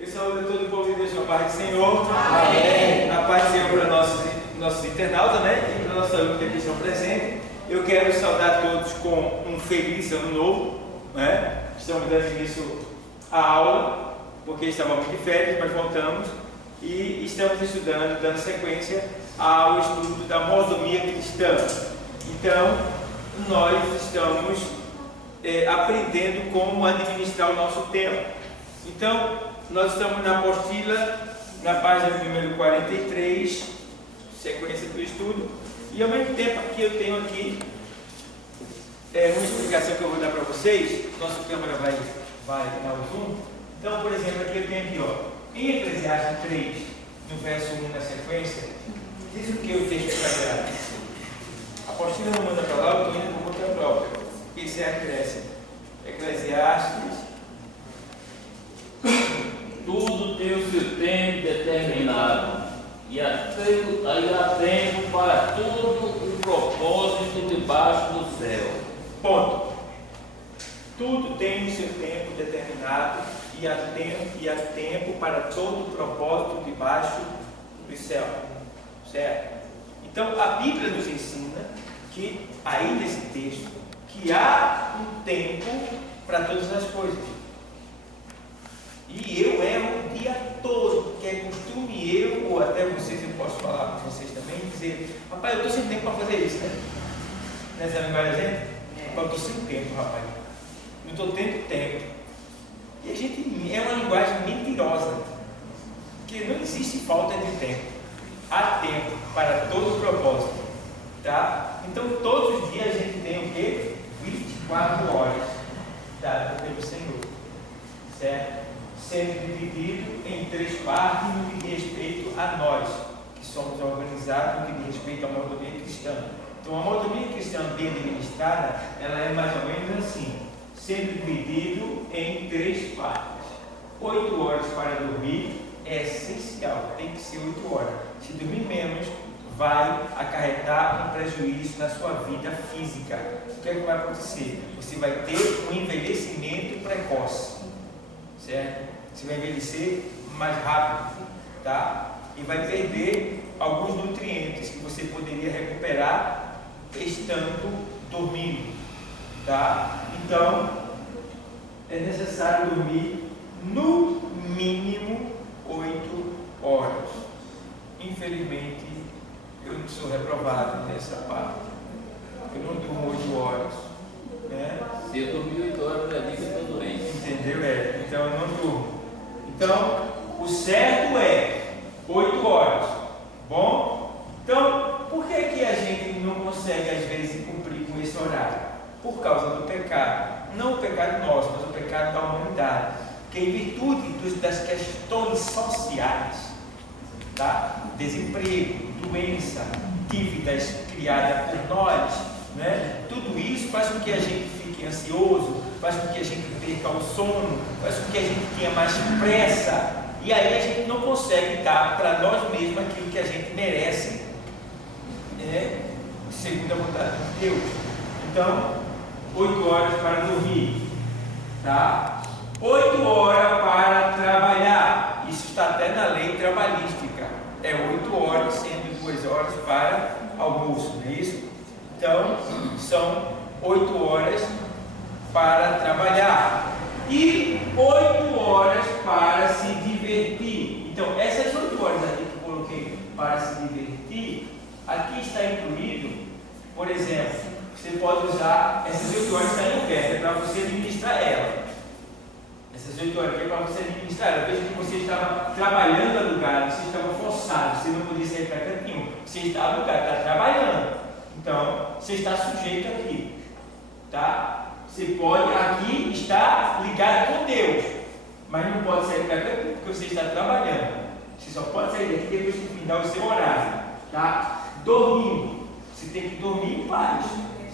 Eu saúdo a todo o povo de Deus com a paz do Senhor. Amém. A paz do Senhor para nossos internautas, né? E para a nossa alunos que aqui estão presentes. Eu quero saudar todos com um feliz ano novo, né? Estamos dando início à aula, porque estávamos de férias, mas voltamos e estamos estudando, dando sequência ao estudo da mordomia cristã. Então, nós estamos aprendendo como administrar o nosso tempo. Então, nós estamos na apostila, na página número 43, sequência do estudo, e ao mesmo tempo aqui eu tenho aqui uma explicação que eu vou dar para vocês. Nossa câmera vai dar o zoom. Então, por exemplo, aqui eu tenho aqui, ó, em Eclesiastes 3, no verso 1 na sequência, diz o que o texto sagrado. A apostila não manda para lá, eu estou indo por conta própria. Isso é acréscimo. Eclesiastes. Tudo tem o seu tempo determinado, e há tempo para tudo o propósito debaixo do céu. Ponto. Tudo tem o seu tempo determinado, e há tempo para todo o propósito debaixo do céu. Certo? Então a Bíblia nos ensina que, aí nesse texto, que há um tempo para todas as coisas. E eu erro o dia todo, que é costume eu, ou até vocês, eu posso falar com vocês também, dizer: rapaz, eu estou sem tempo para fazer isso, né? Nessa linguagem da gente? Rapaz, eu estou sem tempo, rapaz. Não estou tendo tempo. E a gente é uma linguagem mentirosa, porque não existe falta de tempo. Há tempo para todo o propósito, tá? Então, todos os dias a gente tem o quê? 24 horas dadas pelo Senhor, certo? Sendo dividido em 3 partes no que diz respeito a nós, que somos organizados no que diz respeito à mordomia cristã. Então, a mordomia cristã bem administrada, ela é mais ou menos assim, sendo dividido em 3 partes. 8 horas para dormir é essencial, tem que ser 8 horas. Se dormir menos, vai acarretar um prejuízo na sua vida física. O que é que vai acontecer? Você vai ter um envelhecimento precoce, certo? Você vai envelhecer mais rápido, tá? E vai perder alguns nutrientes que você poderia recuperar estando dormindo, tá? Então, é necessário dormir no mínimo 8 horas. Infelizmente, eu não sou reprovado nessa parte. Eu não durmo 8 horas, né? Se eu dormir 8 horas, para mim, eu estou doente. Entendeu? Então eu não durmo. Então, o certo é 8 horas. Bom? Então, por que a gente não consegue, às vezes, cumprir com esse horário? Por causa do pecado. Não o pecado nosso, mas o pecado da humanidade. Que em virtude das questões sociais, tá? Desemprego, doença, dívidas criadas por nós, né? Tudo isso faz com que a gente fique ansioso, faz com que a gente perca o sono, faz com que a gente tenha mais pressa, e aí a gente não consegue dar para nós mesmos aquilo que a gente merece, né? Segundo a vontade de Deus. Então, 8 horas para dormir, tá? 8 horas para trabalhar. Isso está até na lei trabalhística. É 8 horas, sendo 2 horas para almoço, não é isso? Então, são 8 horas para trabalhar e 8 horas para se divertir. Então, essas 8 horas aqui que eu coloquei para se divertir, aqui está incluído, por exemplo, você pode usar essas 8 horas que está em oferta, é para você administrar ela. Essas 8 horas aqui é para você administrar ela. Veja que você estava trabalhando alugado, você estava forçado, você não podia sair para canto nenhum. Você está alugado, está trabalhando. Então, você está sujeito aqui, tá? Você pode aqui estar ligado com Deus, mas não pode sair para canto nenhum porque você está trabalhando. Você só pode sair daqui depois que findar o seu horário, tá? Dormindo, você tem que dormir em paz,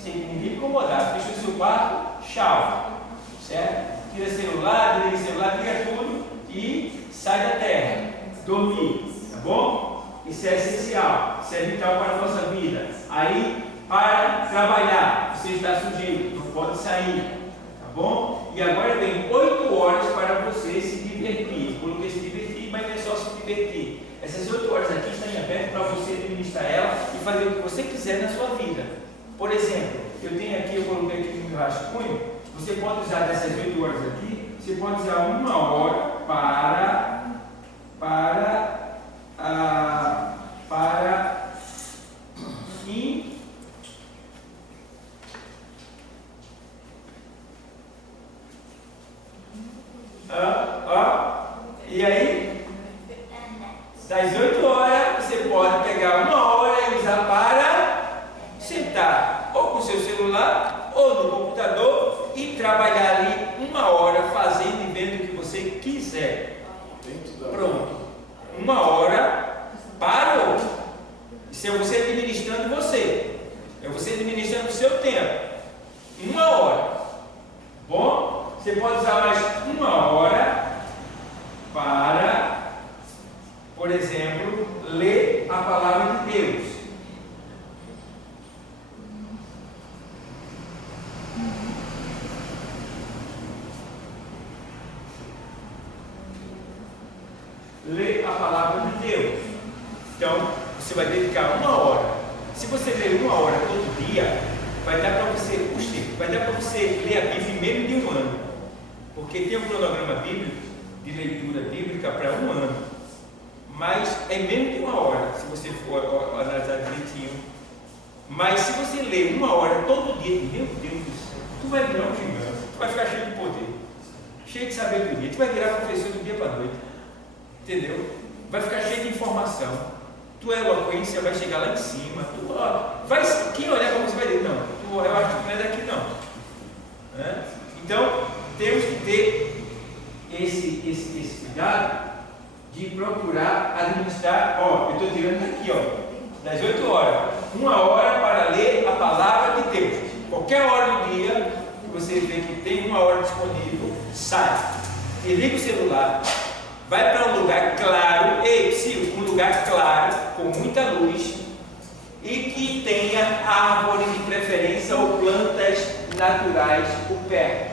sem ninguém incomodar. Fecha o seu quarto, tchau, certo? Tira celular, tira tudo e sai da terra. Dormir, tá bom? Isso é essencial, isso é vital para a nossa vida. Aí, para trabalhar, você está sujeito, não pode sair, tá bom? E agora vem 8 horas para você se divertir. Eu coloquei esse inverter. Essas 8 horas aqui estão em aberto para você administrar ela e fazer o que você quiser na sua vida. Por exemplo, eu tenho aqui, eu coloquei aqui no meu rascunho, você pode usar dessas 8 horas aqui, você pode usar 1 hora e aí, das 8 horas, você pode pegar 1 hora e usar para sentar ou com o seu celular ou no computador e trabalhar ali 1 hora fazendo e vendo o que você quiser. Pronto. 1 hora parou. Isso é você administrando você. É você administrando o seu tempo. 1 hora. Bom? Você pode usar mais 1 hora para, por exemplo, ler a palavra de Deus. Ler a palavra de Deus. Então, você vai dedicar 1 hora. Se você ler 1 hora todo dia, vai dar para você ler a Bíblia em menos de 1 ano. Porque tem um cronograma bíblico de leitura bíblica para 1 ano. Mas é menos de 1 hora, se você for analisar direitinho. Mas se você ler 1 hora todo dia, meu Deus do céu, tu vai virar um gigante, tu vai ficar cheio de poder, cheio de sabedoria, tu vai virar professor do dia para a noite. Entendeu? Vai ficar cheio de informação. Tua eloquência vai chegar lá em cima. Quem olhar para você vai dizer, não, eu acho que não é daqui não. Então, temos que ter esse cuidado de procurar administrar. Eu estou tirando daqui, das 8 horas. 1 hora para ler a palavra de Deus. Qualquer hora do dia que você vê que tem 1 hora disponível, sai. E liga o celular. Vai para um lugar claro, um lugar claro, com muita luz e que tenha árvores de preferência ou plantas naturais por perto,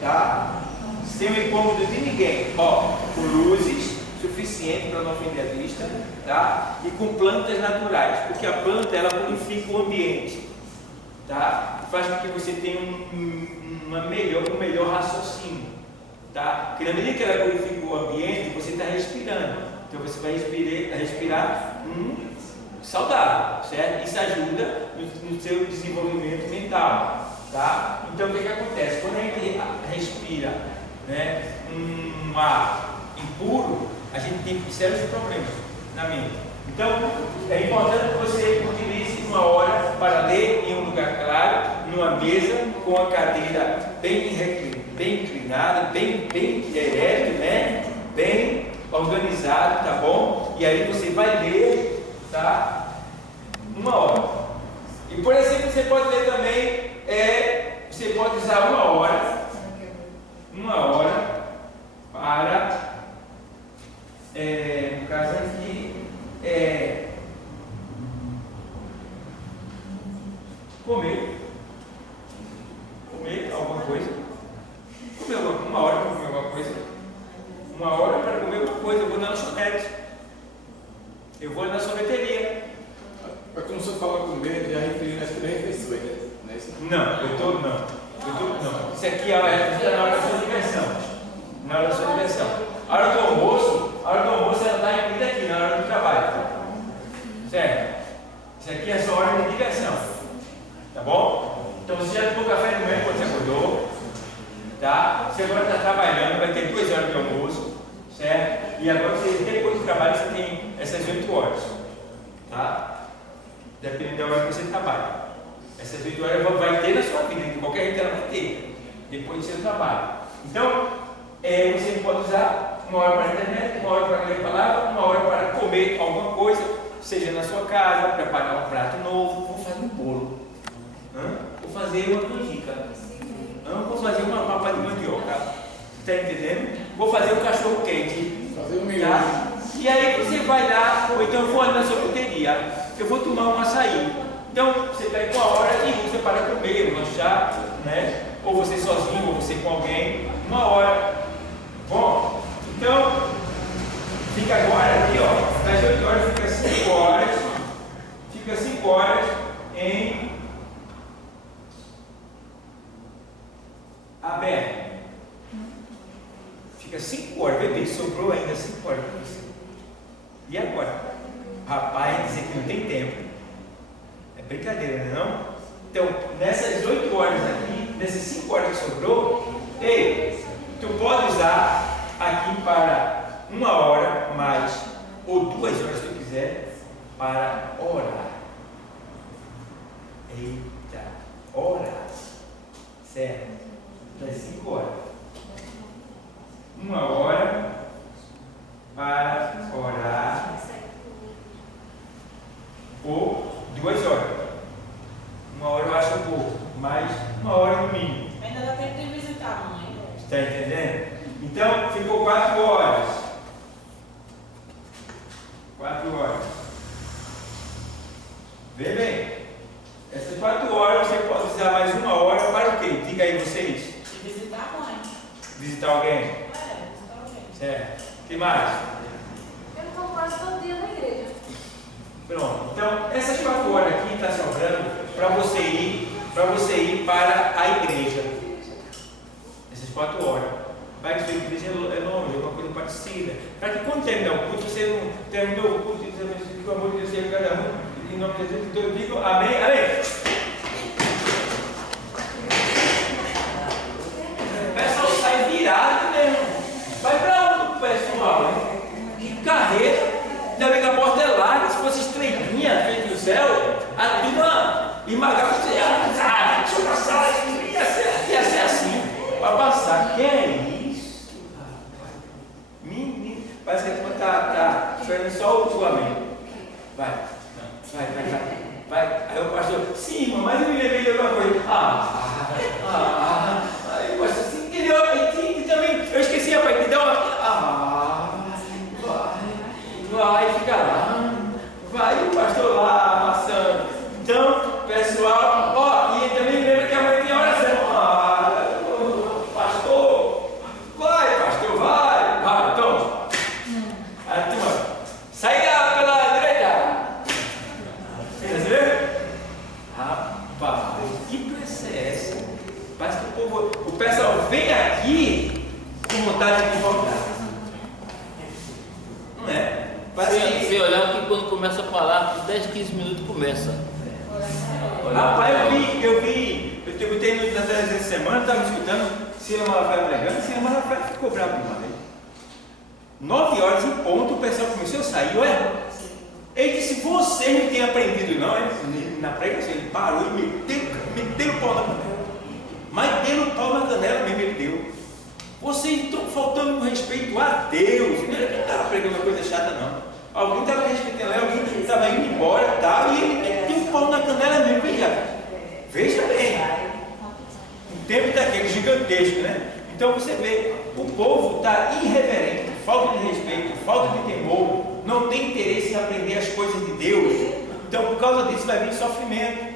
tá? Sem o incômodo de ninguém, com luzes suficientes para não ofender a vista, tá? E com plantas naturais, porque a planta ela purifica o ambiente, tá? Faz com que você tenha um melhor raciocínio. Tá? Porque na medida que ela purifica o ambiente, você está respirando. Então você vai respirar saudável, certo? Isso ajuda no seu desenvolvimento mental. Tá? Então o que acontece? Quando a gente respira, né, um ar impuro, a gente tem sérios problemas na mente. Então é importante que você utilize 1 hora para ler em um lugar claro, numa mesa com a cadeira bem inclinada, bem ereto, né? Bem organizado, tá bom? E aí você vai ler, tá? 1 hora. E por exemplo, você pode ler também, você pode usar 1 hora para, no caso aqui, comer alguma coisa. Comer 1 hora para comer alguma coisa. 1 hora para comer alguma coisa. Eu vou na lanchonete. Eu vou na sorveteria. Mas como o senhor fala comer, já referindo às 3 refeições, né? Não é isso? Não. Isso aqui é na hora da sua diversão. Na hora da sua diversão. A hora do almoço ela está incluída aqui, na hora do trabalho. Certo? Isso aqui é a sua hora de diversão. Tá bom? Então você já tomou café da manhã quando você acordou. Tá? Você agora está trabalhando, vai ter 2 horas de almoço, certo? E agora depois do trabalho você tem essas 8 horas, tá? Dependendo da hora que você trabalha. Essas 8 horas vai ter na sua vida, de qualquer jeito ela vai ter, depois do seu trabalho. Então, você pode usar 1 hora para a internet, 1 hora para ler a palavra, 1 hora para comer alguma coisa, seja na sua casa, preparar um prato novo. Vou fazer um bolo, vou fazer uma canjica. Vou fazer uma papa de mandioca. Está entendendo? Vou fazer um cachorro quente. Fazer um milho. Tá? E aí você vai lá, ou então eu vou ali na sorveteria. Eu vou tomar um açaí. Então você pega 1 hora e usa para comer, lanchar, né? Ou você sozinho, ou você com alguém. 1 hora. Bom, então fica agora aqui, ó, das 8 horas fica 5 horas, fica 5 horas em aberto. Fica 5 horas, bebê, sobrou ainda 5 horas para você. E agora? Rapaz, dizer que não tem tempo. É brincadeira, não? Então, nessas 8 horas aqui, nessas 5 horas que sobrou, ei, tu pode usar aqui para 1 hora mais, ou 2 horas se tu quiser, para orar. Eita, orar. Certo? Das 5 horas. 1 hora para orar por 2 horas. 1 hora eu acho pouco, mas 1 hora no mínimo. Ainda dá tempo de visitar a mãe. Está entendendo? Então ficou 4 horas. 4 horas. Vê bem. Essas 4 horas você pode usar mais 1 hora para o quê? Diga aí vocês. De visitar a mãe. Visitar alguém? Visitar alguém. Certo. O que mais? Eu estou quase todo dia na igreja. Pronto. Então, essas 4 horas aqui está sobrando para você ir para a igreja. Essas 4 horas. Vai que sua igreja é longe, é uma coisa parecida. Para que quando terminar o culto, você não terminou o culto e diz que o amor de Deus seja cada um. Em nome de Jesus, eu digo amém, amém. O pessoal sai virado mesmo. Vai para onde o pessoal? Que carreira. Ainda bem que a porta é larga. Se fosse estreitinha, feito do céu, a turma esmagava você. Deixa eu passar. Ia ser assim. Para passar. Que é isso, rapaz? Menino. Parece que a turma está esperando só o teu amém. Vai. Aí o pastor, sim, irmão, mas eu me lembrei de alguma coisa. Aí o pastor, sim, entendeu? E também, eu esqueci, rapaz, me dá uma. Vai, fica lá. Vai o pastor lá, amassando. Então, pessoal, ó, e também lembra que amanhã tem oração. Pastor, vai, então. A turma, sai lá pela direita. Rapaz, que pressa é essa? Parece que o pessoal vem aqui com vontade de voltar. Não é? Se olhar que quando começa a falar, 10, 15 minutos começa. Rapaz, eu botei nas essa semana, estava escutando Cira Malafaia pregando, Cira Malafaia ficou bravo demais. 9 horas em ponto, o pessoal começou a sair, olha. Ele disse, você não tem aprendido não, ele, na pregação, ele parou e meteu o pau na canela. Mas deu o pau na canela mesmo, ele deu. Vocês estão faltando com respeito a Deus. Não era que ele estava pregando uma coisa chata, não. Alguém estava respeitando ela, alguém estava indo embora, tal, e ele meteu o pau na canela mesmo. Veja bem. Um tempo daquele gigantesco, né? Então você vê, o povo está irreverente, falta de respeito, falta de temor, não tem interesse em aprender as coisas de Deus. Então, por causa disso, vai vir sofrimento.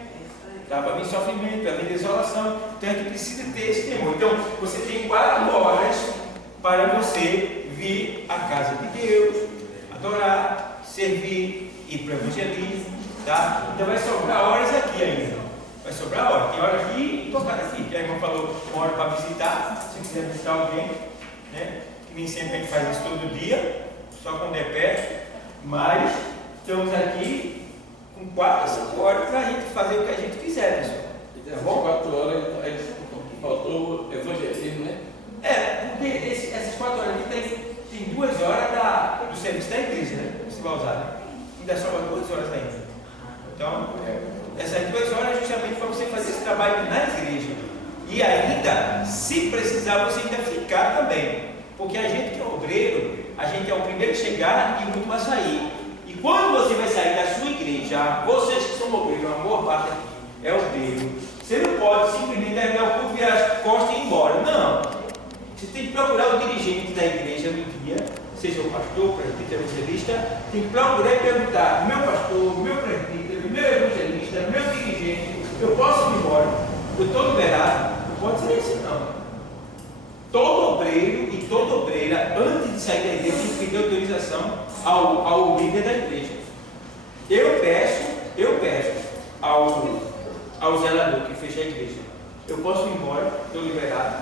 Tá? Vai vir sofrimento, vai vir desolação. Então, a gente precisa ter esse temor. Então, você tem 4 horas para você vir à casa de Deus, adorar, servir, ir para o evangelismo. Tá? Então, vai sobrar horas aqui ainda. Vai sobrar hora. Tem hora aqui e tocar aqui. Que a irmã falou, uma hora para visitar. Se quiser visitar alguém, né? Que nem sempre a gente faz isso todo dia, só quando é perto. Mas estamos aqui com 4 a 5 horas para a gente fazer o que a gente quiser, pessoal. Tá bom? 4 horas, aí faltou evangelismo, né? Porque essas 4 horas aqui tem 2 horas do serviço da igreja, né? Você vai usar, né? Ainda sobra 2 horas ainda. Então, essas 2 horas é justamente para você fazer esse trabalho na igreja. E ainda, se precisar, você ainda ficar também. Porque a gente que é obreiro, a gente é o primeiro a chegar e o último a sair. E quando você vai sair da sua igreja, vocês que são obreiros, a boa parte aqui é obreiro, você não pode simplesmente pegar o culto, virar as costas e ir embora. Não. Você tem que procurar o dirigente da igreja no dia, seja o pastor, o presbítero, evangelista, tem que procurar e perguntar, meu pastor, meu presbítero, meu evangelista, meu dirigente, eu posso ir embora? Eu estou liberado? Não pode ser isso não. Todo obreiro e toda obreira, antes de sair da igreja, tem que pedir autorização autorização ao líder da igreja. Eu peço ao zelador que fecha a igreja. Eu posso ir embora, estou liberado,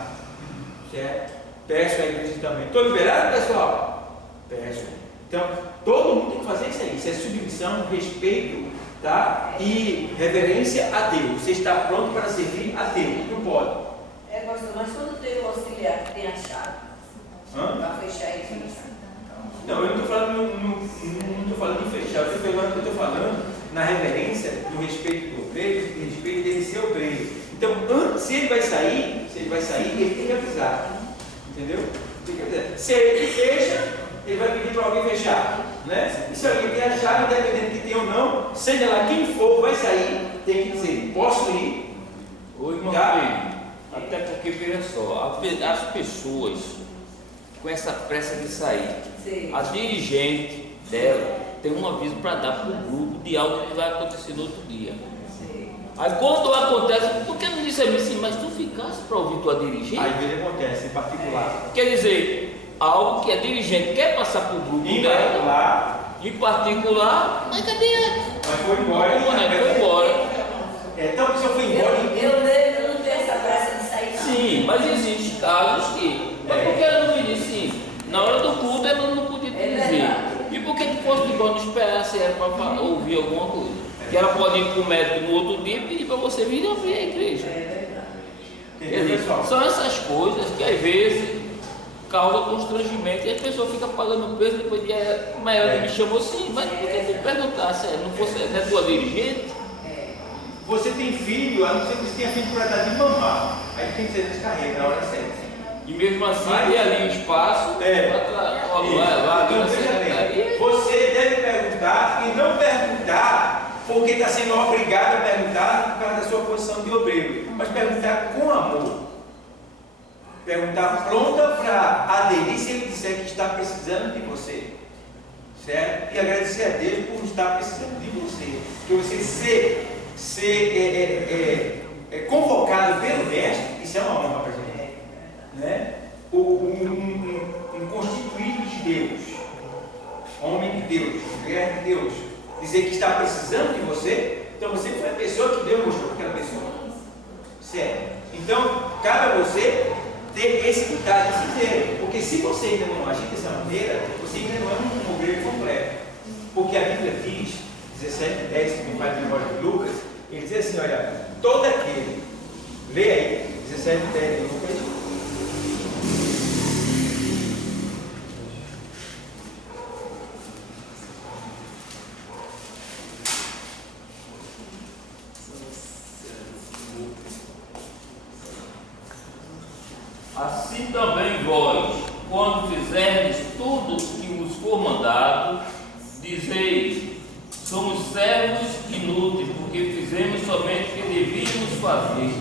certo? Peço à igreja também. Estou liberado, pessoal? Peço. Então, todo mundo tem que fazer isso aí. Isso é submissão, respeito, tá? E reverência a Deus. Você está pronto para servir a Deus. Não pode. Pastor, mas quando tem o auxiliar que tem a chave para fechar isso? Não, eu não estou falando em fechar. Eu estou falando na reverência, no respeito do obreiro, no respeito dele ser obreiro. Então, se ele vai sair, ele tem que avisar. Entendeu? Tem que avisar. Se ele fecha, ele vai pedir para alguém fechar. Né? E se alguém tem a chave, independente de ter ou não, seja lá quem for, vai sair, tem que dizer, posso ir. Ô irmão, até porque, veja só, as pessoas com essa pressa de sair, sim, a dirigente dela tem um aviso para dar para o grupo de algo que vai acontecer no outro dia. Sim. Aí quando acontece, por que não disse a mim assim, mas tu ficasse para ouvir tua dirigente? Às vezes acontece, em particular. Quer dizer, algo que a dirigente quer passar para o grupo em dela, particular, em particular, mas cadê? Mas foi embora. Foi embora. Então a pessoa foi embora. Eu não tenho essa pressa de sair. Sim, mas existem casos que. Mas por que ela não me disse sim? Na hora do culto ela não podia te dizer. E por que tu fosse de igual não esperar se era para ouvir alguma coisa? Que ela pode ir para o médico no outro dia e pedir para você vir e abrir a igreja. Quer dizer, são essas coisas que às vezes causam constrangimento e a pessoa fica pagando o preço depois de como ela me chamou sim, mas por que tu perguntasse? Não fosse não é tua dirigente? Você tem filho, a não ser que você tenha filho para dar de mamar. Aí tem que ser descarrega na hora certa. E mesmo assim, tem ali um espaço lá então, veja bem, você deve perguntar e não perguntar porque está sendo obrigado a perguntar por causa da sua posição de obreiro, mas perguntar com amor. Perguntar pronta para aderir se ele disser que está precisando de você. Certo? E agradecer a Deus por estar precisando de você. Porque você ser convocado pelo mestre, isso é uma honra para a gente. Né? Um constituído de Deus, homem de Deus, mulher de Deus, dizer que está precisando de você, então você foi a pessoa que Deus mostrou para aquela pessoa. Certo? Então, cabe a você ter esse cuidado de dizer, porque se você ainda não agir dessa maneira, você ainda não é um obreiro completo. Porque a Bíblia diz, 17:10, que o pai de Lucas, ele diz assim, olha, todo aquele, lê aí, 17:10 de Lucas. Assim também vós, quando fizerdes tudo que vos for mandado, dizei, somos servos inúteis, porque fizemos somente o que devíamos fazer.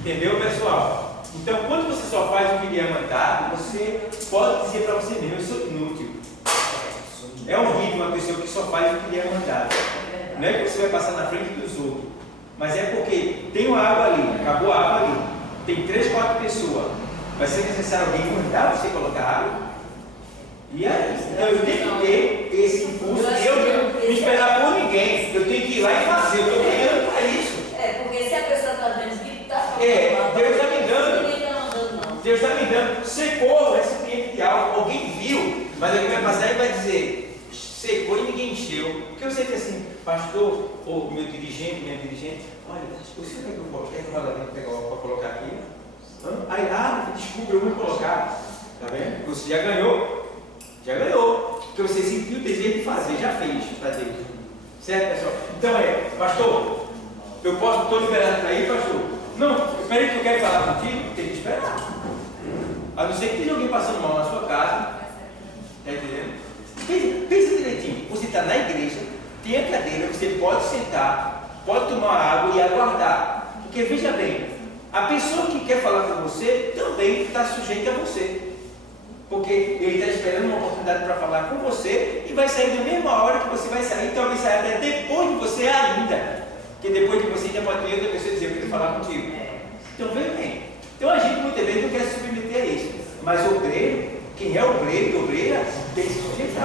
Entendeu, pessoal? Então, quando você só faz o que lhe é mandado, você pode dizer para você mesmo, eu sou inútil. É horrível uma pessoa que só faz o que lhe é mandado. Não é que você vai passar na frente dos outros, mas é porque tem uma água ali, acabou a água ali. Tem 3, 4 pessoas. Vai ser necessário alguém mandar você colocar água? E aí? Então eu tenho que ter esse impulso de eu não esperar por ninguém. Eu tenho que ir lá e fazer. Eu estou ganhando para isso. Porque se a pessoa está dando que está falando. Deus está me dando. Ninguém está mandando, não. Deus está me dando. Secou o recipiente de água. Alguém viu, mas alguém vai passar e vai dizer: secou e ninguém encheu. Porque eu sei que assim, pastor, ou meu dirigente, minha dirigente, olha, o senhor quer que eu vá lá dentro pegar para colocar aqui? Aí, desculpa, eu vou colocar. Tá vendo? Você já ganhou. Já ganhou. Porque você sentiu o desejo de fazer, já fez para Deus. Certo, pessoal? Então pastor, eu estou liberado para ir, pastor? Não, espera aí que eu quero falar contigo, tem que esperar. A não ser que tenha alguém passando mal na sua casa. Está entendendo? Pensa direitinho. Você está na igreja, tem a cadeira, você pode sentar, pode tomar água e aguardar. Porque veja bem, a pessoa que quer falar com você também está sujeita a você. Porque ele está esperando uma oportunidade para falar com você e vai sair na mesma hora que você vai sair, talvez saia até depois de você ainda. Porque depois de você ainda pode ter outra pessoa dizer, eu quero falar contigo. Então veja bem. Então a gente muitas vezes não quer se submeter a isso. Mas o obreiro, quem é obreiro e obreira, tem que se sujeitar.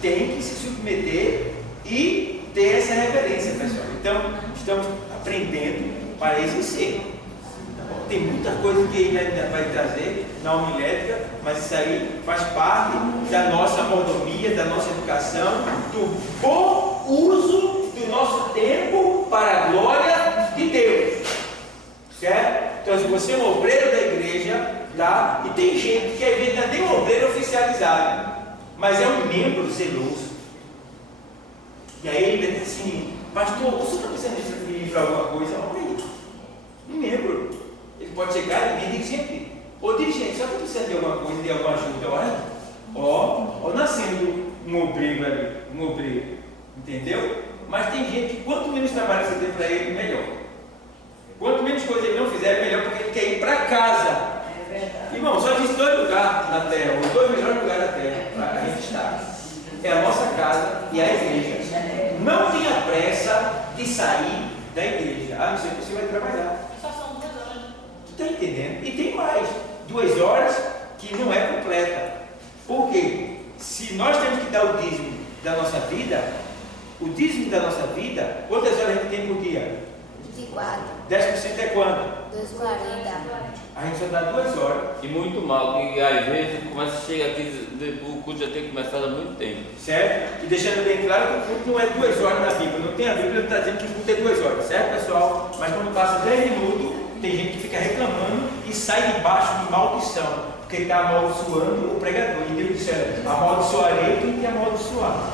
tem que se submeter e ter essa reverência, pessoal. Então, estamos aprendendo para exercer. Tem muita coisa que ele ainda vai trazer na homilética, mas isso aí faz parte da nossa mordomia, da nossa educação, do bom uso do nosso tempo para a glória de Deus. Certo? Então, se você é um obreiro da igreja, tá? E tem gente que às vezes não é nem um obreiro oficializado, mas é um membro zeloso. E aí ele diz assim: pastor, você está precisando de mim para alguma coisa? Olha aí, um membro. Ele pode chegar e dizer sempre: ô dirigente, você está precisando de alguma coisa, de alguma ajuda? Olha, ó, nascendo um obreiro ali, um obreiro, entendeu? Mas tem gente que quanto menos trabalho você tem para ele, melhor. Quanto menos coisa ele não fizer, melhor, porque ele quer ir para casa. É verdade. Irmão, só existe 2 lugares na terra, os 2 melhores lugares da terra para a gente estar. É a nossa casa e a igreja. Não tenha pressa de sair da igreja, a não ser que você vai trabalhar. Só são 2 horas. Tu está entendendo? E tem mais, 2 horas que não é completa. Por quê? Se nós temos que dar o dízimo da nossa vida, o dízimo da nossa vida, quantas horas a gente tem por dia? 24, 10% é quanto? 2,40. A gente só dá 2 horas. E muito mal, que às vezes começa a chegar aqui, o culto já tem começado há muito tempo. Certo? E deixando bem claro que o culto não é 2 horas na Bíblia. Não tem a Bíblia que está dizendo que o culto é 2 horas, certo, pessoal? Mas quando passa 10 minutos, tem gente que fica reclamando e sai debaixo de maldição, porque está amaldiçoando o pregador. E Deus disse: amaldiçoarei quem te amaldiçoar,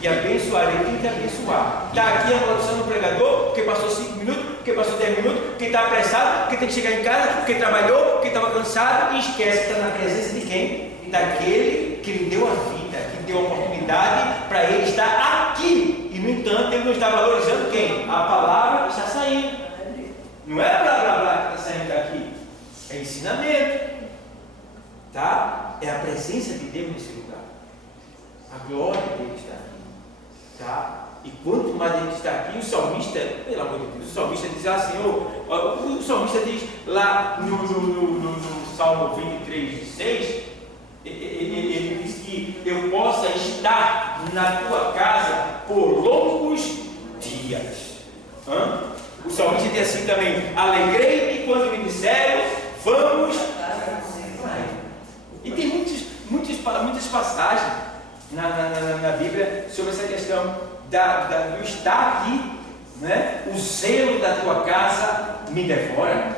e abençoarei quem te abençoar. Está aqui amaldiçoando o pregador, porque passou 5 minutos, porque passou 10 minutos, porque está apressado, porque tem que chegar em casa, porque trabalhou, porque estava cansado, e esquece que está na presença de quem? Daquele que lhe deu a vida, que deu a oportunidade para ele estar aqui. E no entanto, ele não está valorizando quem? A palavra que está saindo. Não é blá blá blá que está saindo daqui, é ensinamento, tá? É a presença de Deus nesse lugar, a glória dele está aqui, tá? E quanto mais a gente está aqui, o salmista, pelo amor de Deus, o salmista diz assim: o salmista diz lá no Salmo 23:6, ele diz que eu possa estar na tua casa por longos dias. O salmista diz assim também: alegrei-me quando me disseram, vamos. E tem muitas passagens na Bíblia sobre essa questão do estar aqui, né? O zelo da tua casa me devora,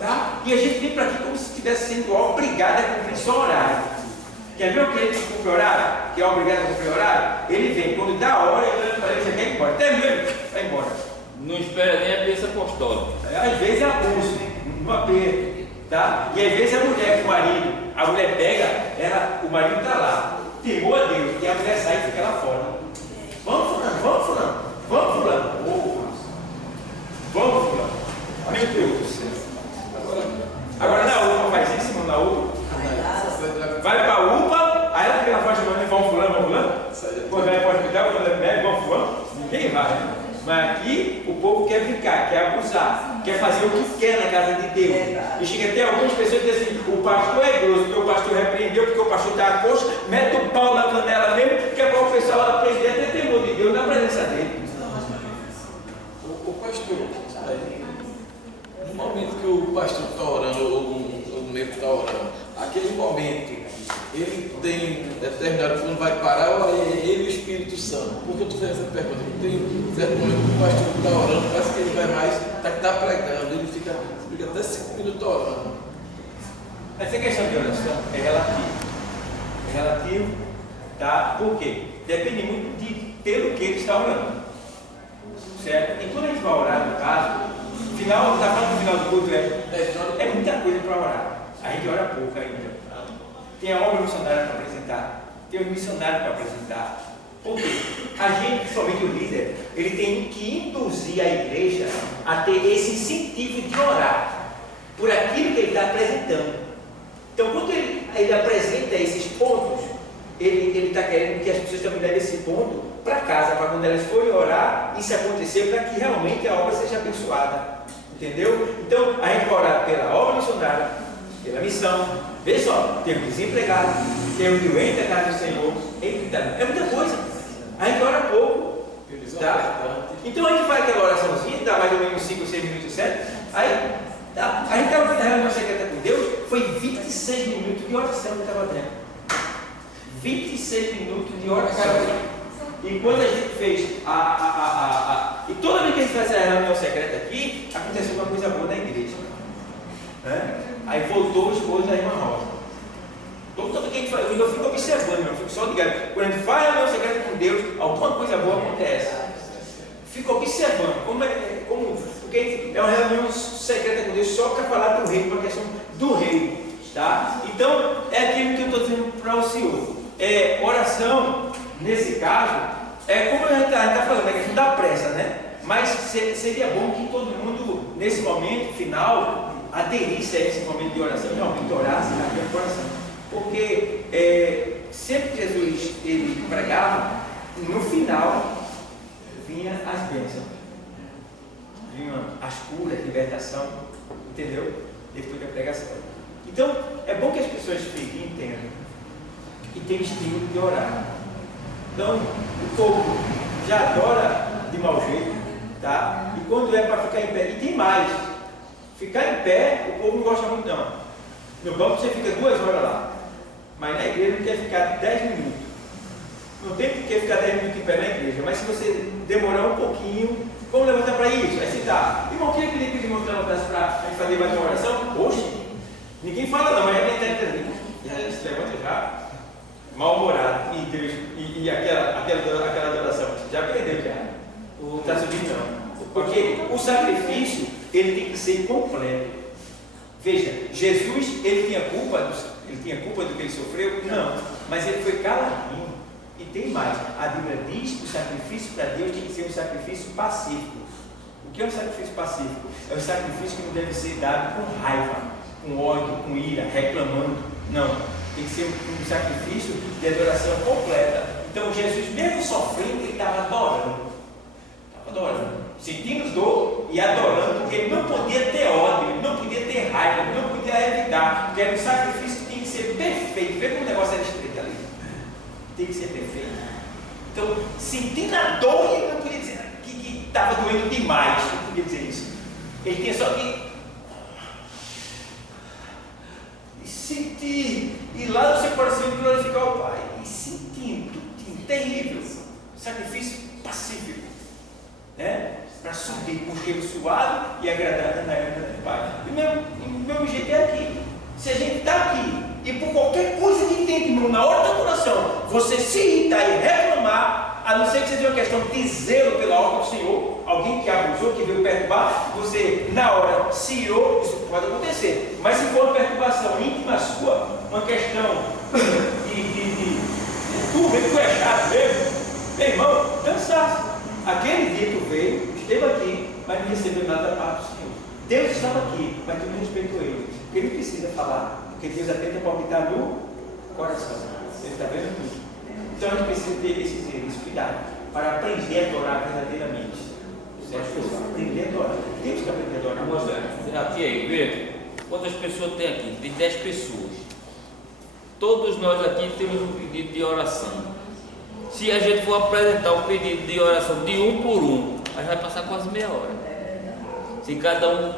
tá? E a gente vem para aqui como se estivesse sendo obrigado a cumprir só horário. Quer ver o que ele cumpre horário? Que é obrigado a cumprir horário? Ele vem, quando dá a hora, ele já quer ir embora. Até mesmo, vai embora. Não espera nem a bênção apostólica. Às vezes é abuso, um aperto, tá? E às vezes a mulher com o marido, a mulher pega, o marido está lá, temor a Deus, e a mulher sai e fica lá fora. Vamos fulano, vamos fulano, vamos fulano. Vamos fulano. Meu Deus do céu. Agora na UPA faz isso, irmão, na UPA. Vai para a UPA, aí ela fica na faixa de vamos fulano, vamos fulano. Quando vai para o hospital, quando ela pega, vamos fulano. Ninguém vai. Mas aqui o povo quer brincar, quer abusar, quer fazer o que quer na casa de Deus. E chega até algumas pessoas que dizem assim: o pastor é grosso, porque o pastor repreendeu, porque o pastor está a coxa, mete o pau na canela mesmo, porque é para o pessoal aprender a ter temor de Deus na presença dele. O pastor, no momento que o pastor está orando, ou o membro está orando, aquele momento, ele tem determinado quando vai parar, ou é ele e o Espírito Santo? Por que eu estou fazendo essa pergunta? Porque tem certo momento que o pastor está orando, parece que ele vai mais, está pregando, ele fica até 5 minutos orando. Essa questão de oração é relativo. É relativo, tá? Por quê? Depende muito pelo que ele está orando. Certo? E quando a gente vai orar, no caso, final, está falando do final do culto, é muita coisa para orar. A gente ora pouco ainda. Tem a obra missionária para apresentar, tem os missionários para apresentar. Por quê? A gente, principalmente o líder, ele tem que induzir a igreja a ter esse incentivo de orar por aquilo que ele está apresentando. Então, quando ele apresenta esses pontos, ele está querendo que as pessoas também levem esse ponto para casa, para quando elas forem orar, isso acontecer, para que realmente a obra seja abençoada. Entendeu? Então, a gente vai orar pela obra missionária, pela missão, Vê só, tem o desempregado, tem o doente da casa do Senhor. Eita, é muita coisa. A gente ora pouco. Tá? Então a gente faz aquela oraçãozinha, dá mais ou menos 5 ou 6 minutos, certo? Aí, tá. A gente estava na reunião secreta com Deus, foi 26 minutos de oração que estava tendo. 26 minutos de oração. E quando a gente fez e toda vez que a gente faz essa reunião secreta aqui, aconteceu uma coisa boa na igreja. Né? Aí voltou o esposo da irmã Rosa. Toda vez que a gente faz, eu fico observando, eu fico só ligado. Quando a gente faz a reunião secreta com Deus, alguma coisa boa acontece. Fico observando porque é uma reunião secreta com Deus só para falar do reino, para a questão do reino. Tá? Então, é aquilo que eu estou dizendo para o senhor. Oração, nesse caso, como a gente está falando, é questão da pressa, né? Mas seria bom que todo mundo, nesse momento final, aderisse a esse momento de oração, realmente orasse naquela oração. Porque sempre que Jesus ele pregava, no final vinha as bênçãos, vinham as curas, libertação, entendeu? Depois da pregação. Então, é bom que as pessoas fiquem, entendam e tenham estímulo de orar. Então, o povo já adora de mau jeito, tá? E quando é para ficar em pé, e tem mais, ficar em pé, o povo não gosta muito não. No banco você fica 2 horas lá, mas na igreja não quer ficar 10 minutos. Não tem que ficar 10 minutos em pé na igreja, mas se você demorar um pouquinho, vamos levantar para isso? Aí você tá, irmão, queria pedir que os irmãos levantassem para a gente fazer mais uma oração? Oxe, ninguém fala não, mas já tem entendendo. Já se levanta já, mal-humorado, e Deus, e aquela adoração, já aprendeu já. Não está subindo não. Porque o sacrifício, ele tem que ser completo. Veja, Jesus, ele tinha culpa do que ele sofreu? Não, mas ele foi caladinho. E tem mais, a Bíblia diz que o sacrifício para Deus tem que ser um sacrifício pacífico. O que é um sacrifício pacífico? É um sacrifício que não deve ser dado com raiva, com ódio, com ira, reclamando. Não, tem que ser um sacrifício de adoração completa. Então Jesus, mesmo sofrendo, ele estava adorando. Sentindo dor e adorando, porque ele não podia ter ódio, ele não podia ter raiva, ele não podia evitar, porque era um sacrifício que tinha que ser perfeito. Vê como o negócio era estreito ali. Tem que ser perfeito. Então, sentindo a dor, ele não podia dizer que estava doendo demais, não podia dizer isso. Ele tinha só que sentir, e lá no seu coração glorificar o Pai, e sentindo, terrível, sacrifício pacífico, né? Para subir com um cheiro suave e agradável na época do Pai. E o meu jeito é aqui. Se a gente está aqui e por qualquer coisa que tem, irmão, na hora da oração, você se irritar e reclamar, a não ser que seja uma questão de zelo pela obra do Senhor, alguém que abusou, que veio perturbar, você na hora se irou, isso pode acontecer. Mas se for uma perturbação íntima sua, uma questão de tu é chato mesmo, meu irmão, cansaço. Aquele dia tu veio, esteve aqui, mas não recebeu nada da parte do Senhor. Deus estava aqui, mas tu não respeitou ele. Porque ele precisa falar, porque Deus atenta para o que está no coração. Ele está vendo tudo. Então a gente precisa ter esse cuidado para aprender a adorar verdadeiramente. Certo, pessoal? Aprender a adorar. Temos que aprender a adorar. Mostra aqui aí, vê quantas pessoas tem aqui? Tem 10 pessoas. Todos nós aqui temos um pedido de oração. Se a gente for apresentar o pedido de oração de um por um, a gente vai passar quase meia hora. Se cada um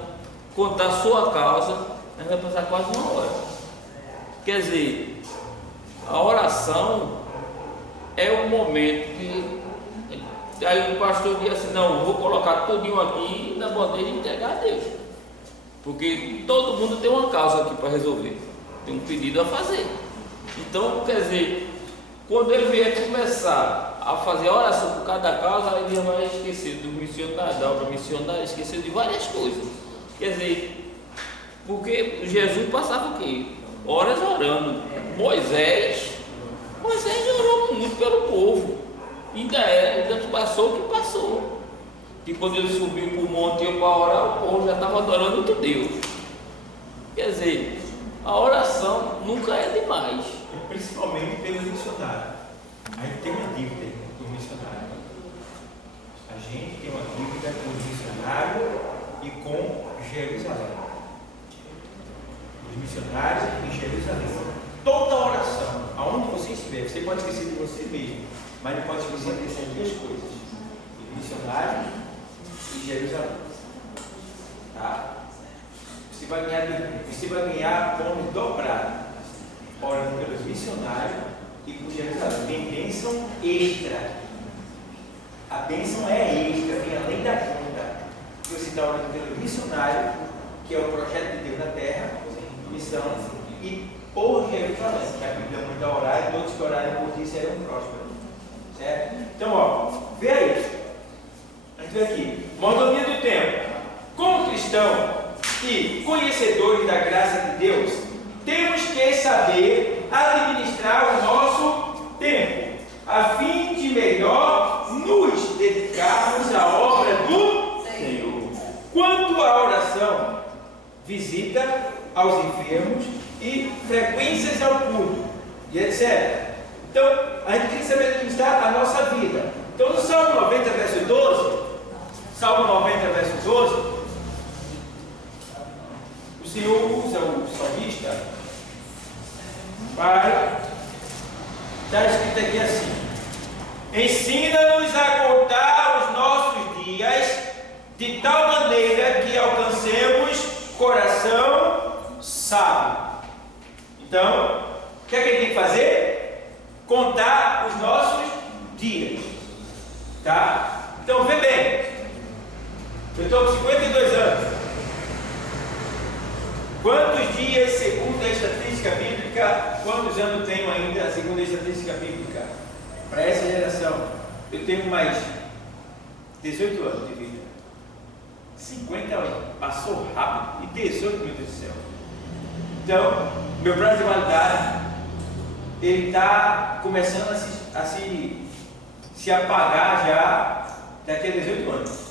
contar a sua causa, a gente vai passar quase 1 hora. Quer dizer, a oração é um momento que aí o pastor diz assim, não, vou colocar tudinho aqui na bandeja e entregar a Deus. Porque todo mundo tem uma causa aqui para resolver, tem um pedido a fazer. Então, quer dizer, quando ele vier começar a fazer a oração por cada causa, ele já vai esquecer do missionário, da obra missionária, esquecer de várias coisas. Quer dizer, porque Jesus passava o quê? Horas orando. Moisés orou muito pelo povo. Ainda passou o que passou. E quando ele subiu para o monte para orar, o povo já estava adorando outro Deus. Quer dizer, a oração nunca é demais. E principalmente pelos missionários. A gente tem uma dívida com os missionários. A gente tem uma dívida com os missionários e com Jerusalém. Os missionários em Jerusalém. Toda oração, aonde você estiver, você pode esquecer de você mesmo, mas não pode esquecer dessas duas coisas: os missionários e Jerusalém. Tá? Você vai ganhar bônus dobrado, orando pelos missionários e por Jerusalém. Tem bênção extra. A bênção é extra, vem além da conta. Você está orando pelo missionário, que é o projeto de Deus na terra, missão, e por Jerusalém, que a Bíblia manda orar e todos que orarem por ti serão prósperos. Certo? Então, ó, vê aí. A gente vê aqui. Mordomia do tempo. Como cristão e conhecedores da graça de Deus, temos que saber administrar o nosso tempo, a fim de melhor nos dedicarmos à obra do Senhor. Quanto à oração, visita aos enfermos e frequências ao culto, e etc. Então, a gente tem que saber administrar a nossa vida. Então, no Salmo 90, verso 12, Salmo 90, verso 12, o Senhor usa o salmista para, está escrito aqui assim: ensina-nos a contar os nossos dias de tal maneira que alcancemos coração sábio. Então, o que é que ele tem que fazer? Contar os nossos dias. Tá? Então, vê bem. Eu estou com 52 anos. Quantos dias, segundo a estatística bíblica, quantos anos tenho ainda, segundo a estatística bíblica? Para essa geração, eu tenho mais 18 anos de vida. 50 anos. Passou rápido. E 18, meu Deus do céu. Então, meu prazo de validade, ele está começando a se apagar já daqui a 18 anos.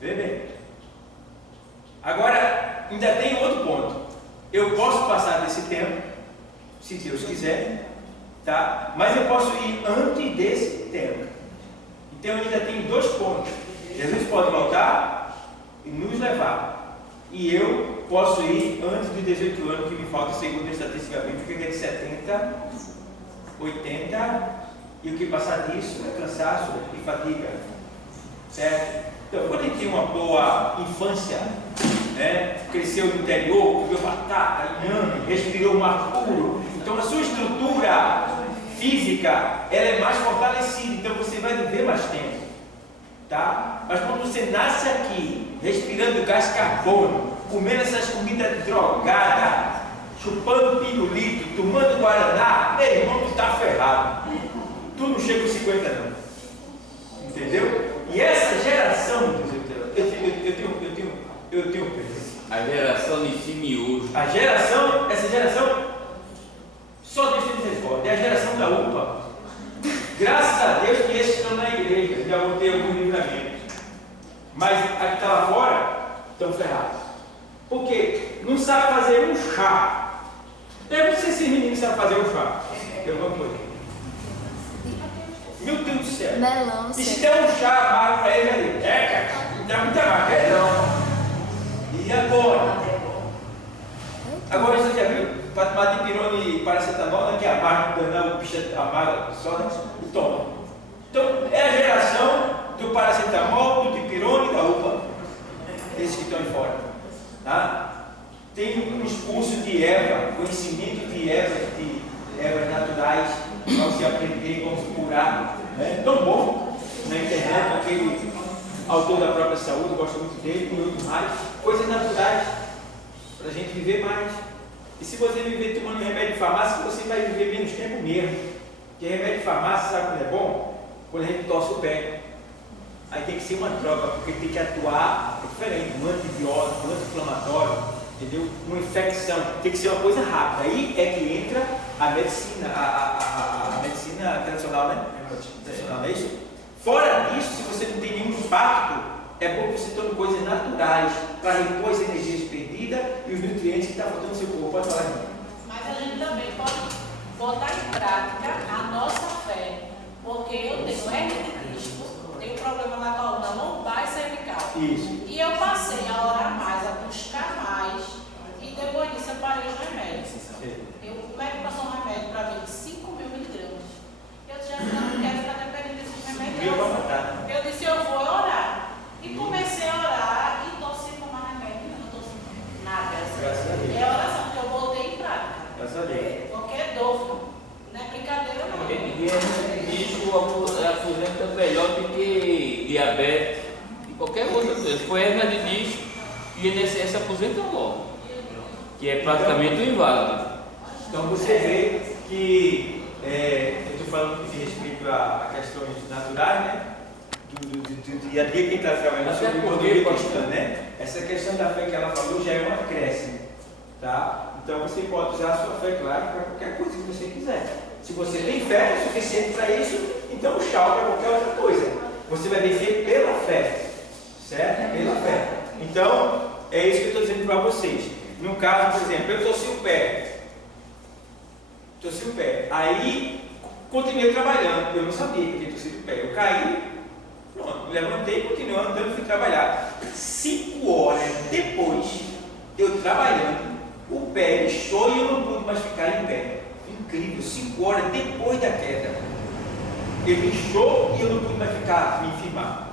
Vê bem. Agora, ainda tem outro ponto. Eu posso passar desse tempo, se Deus quiser, tá? Mas eu posso ir antes desse tempo. Então, ainda tem dois pontos. Jesus pode voltar e nos levar. E eu posso ir antes de 18 anos, que me falta, segundo a estatística bíblica, que é de 70, 80, e o que passar disso é cansaço e fadiga. Certo? Então, quando a gente tem uma boa infância, né, cresceu no interior, comeu batata, inhame, respirou um ar puro, então a sua estrutura física ela é mais fortalecida, então você vai viver mais tempo. Tá? Mas quando você nasce aqui, respirando gás carbono, comendo essas comidas drogadas, chupando pirulito, tomando guaraná, meu irmão, tu está ferrado. Tu não chega aos 50 não. Entendeu? E essa geração, eu tenho a geração de si miojo. Essa geração, só Deus tem misericórdia, é a geração da UPA. Graças a Deus que esses estão na igreja, já vão ter algum livramento. Mas a que está lá fora, estão ferrados. Porque não sabe fazer um chá. Eu não sei se esses meninos sabem fazer um chá. Eu vou por Meu Deus do céu. Melão, e se der um chá amargo para ele ali? Cara, não dá muita marca, não. E agora? Agora você já viu? Para tomar dipirona e paracetamol, né, que é amargo, o bicho amargo, só toma. Então, é a geração do paracetamol, do dipirona e da UPA. Esses que estão aí fora. Tá? Tem uns cursos de erva, conhecimento de ervas naturais, para você aprender como se curar. É tão bom na internet, aquele autor da própria saúde, gosto muito dele, e outros mais. Coisas naturais, para a gente viver mais. E se você viver tomando remédio de farmácia, você vai viver menos tempo mesmo. Porque remédio de farmácia, sabe quando é bom? Quando a gente torce o pé. Aí tem que ser uma droga, porque tem que atuar diferente, um antibiótico, um anti-inflamatório, entendeu? Uma infecção, tem que ser uma coisa rápida. Aí é que entra a medicina, a medicina tradicional, né? Tradicional, não é isso? Fora disso, se você não tem nenhum impacto, é bom que você tome coisas naturais para repor as energias perdidas e os nutrientes que estão faltando no seu corpo. Pode falar, irmão. Mas a gente também pode botar em prática a nossa fé. Porque eu tenho hernia de Cristo, tenho problema na coluna lombar e cervical. Isso. E eu passei a orar mais, a buscar mais. E depois disso eu parei os remédios. O médico passou um remédio para mim de 5.000 miligramas. Eu disse, não quero ficar dependendo desses remédios. Eu disse, eu vou orar. E comecei a orar e estou sem tomar remédio. Não estou sem nada. É a oração que eu botei em prática. Graças a Deus. Qualquer dor, não é brincadeira não. E diz que o aposento é melhor do que diabetes e qualquer outra coisa. Foi hernia de disco e INSS aposenta logo, que é praticamente um inválido. Então você vê que eu estou falando de respeito a questões naturais, né? Do dia a dia que está trabalhando sobre o cristã, né? Essa questão da fé que ela falou já é um acréscimo, tá? Então você pode usar a sua fé, claro, para qualquer coisa que você quiser. Se você tem fé suficiente para isso, então tchau para qualquer outra coisa. Você vai vencer pela fé, certo? Pela fé. Então, é isso que eu estou dizendo para vocês. No caso, por exemplo, eu torci o pé. Aí, continuei trabalhando. Eu não sabia que eu tinha torcido o pé. Eu caí, pronto, levantei, continuei andando e fui trabalhar. 5 horas depois, eu trabalhando, o pé inchou e eu não pude mais ficar em pé. Incrível, 5 horas depois da queda. Ele inchou e eu não pude mais ficar, me firmar.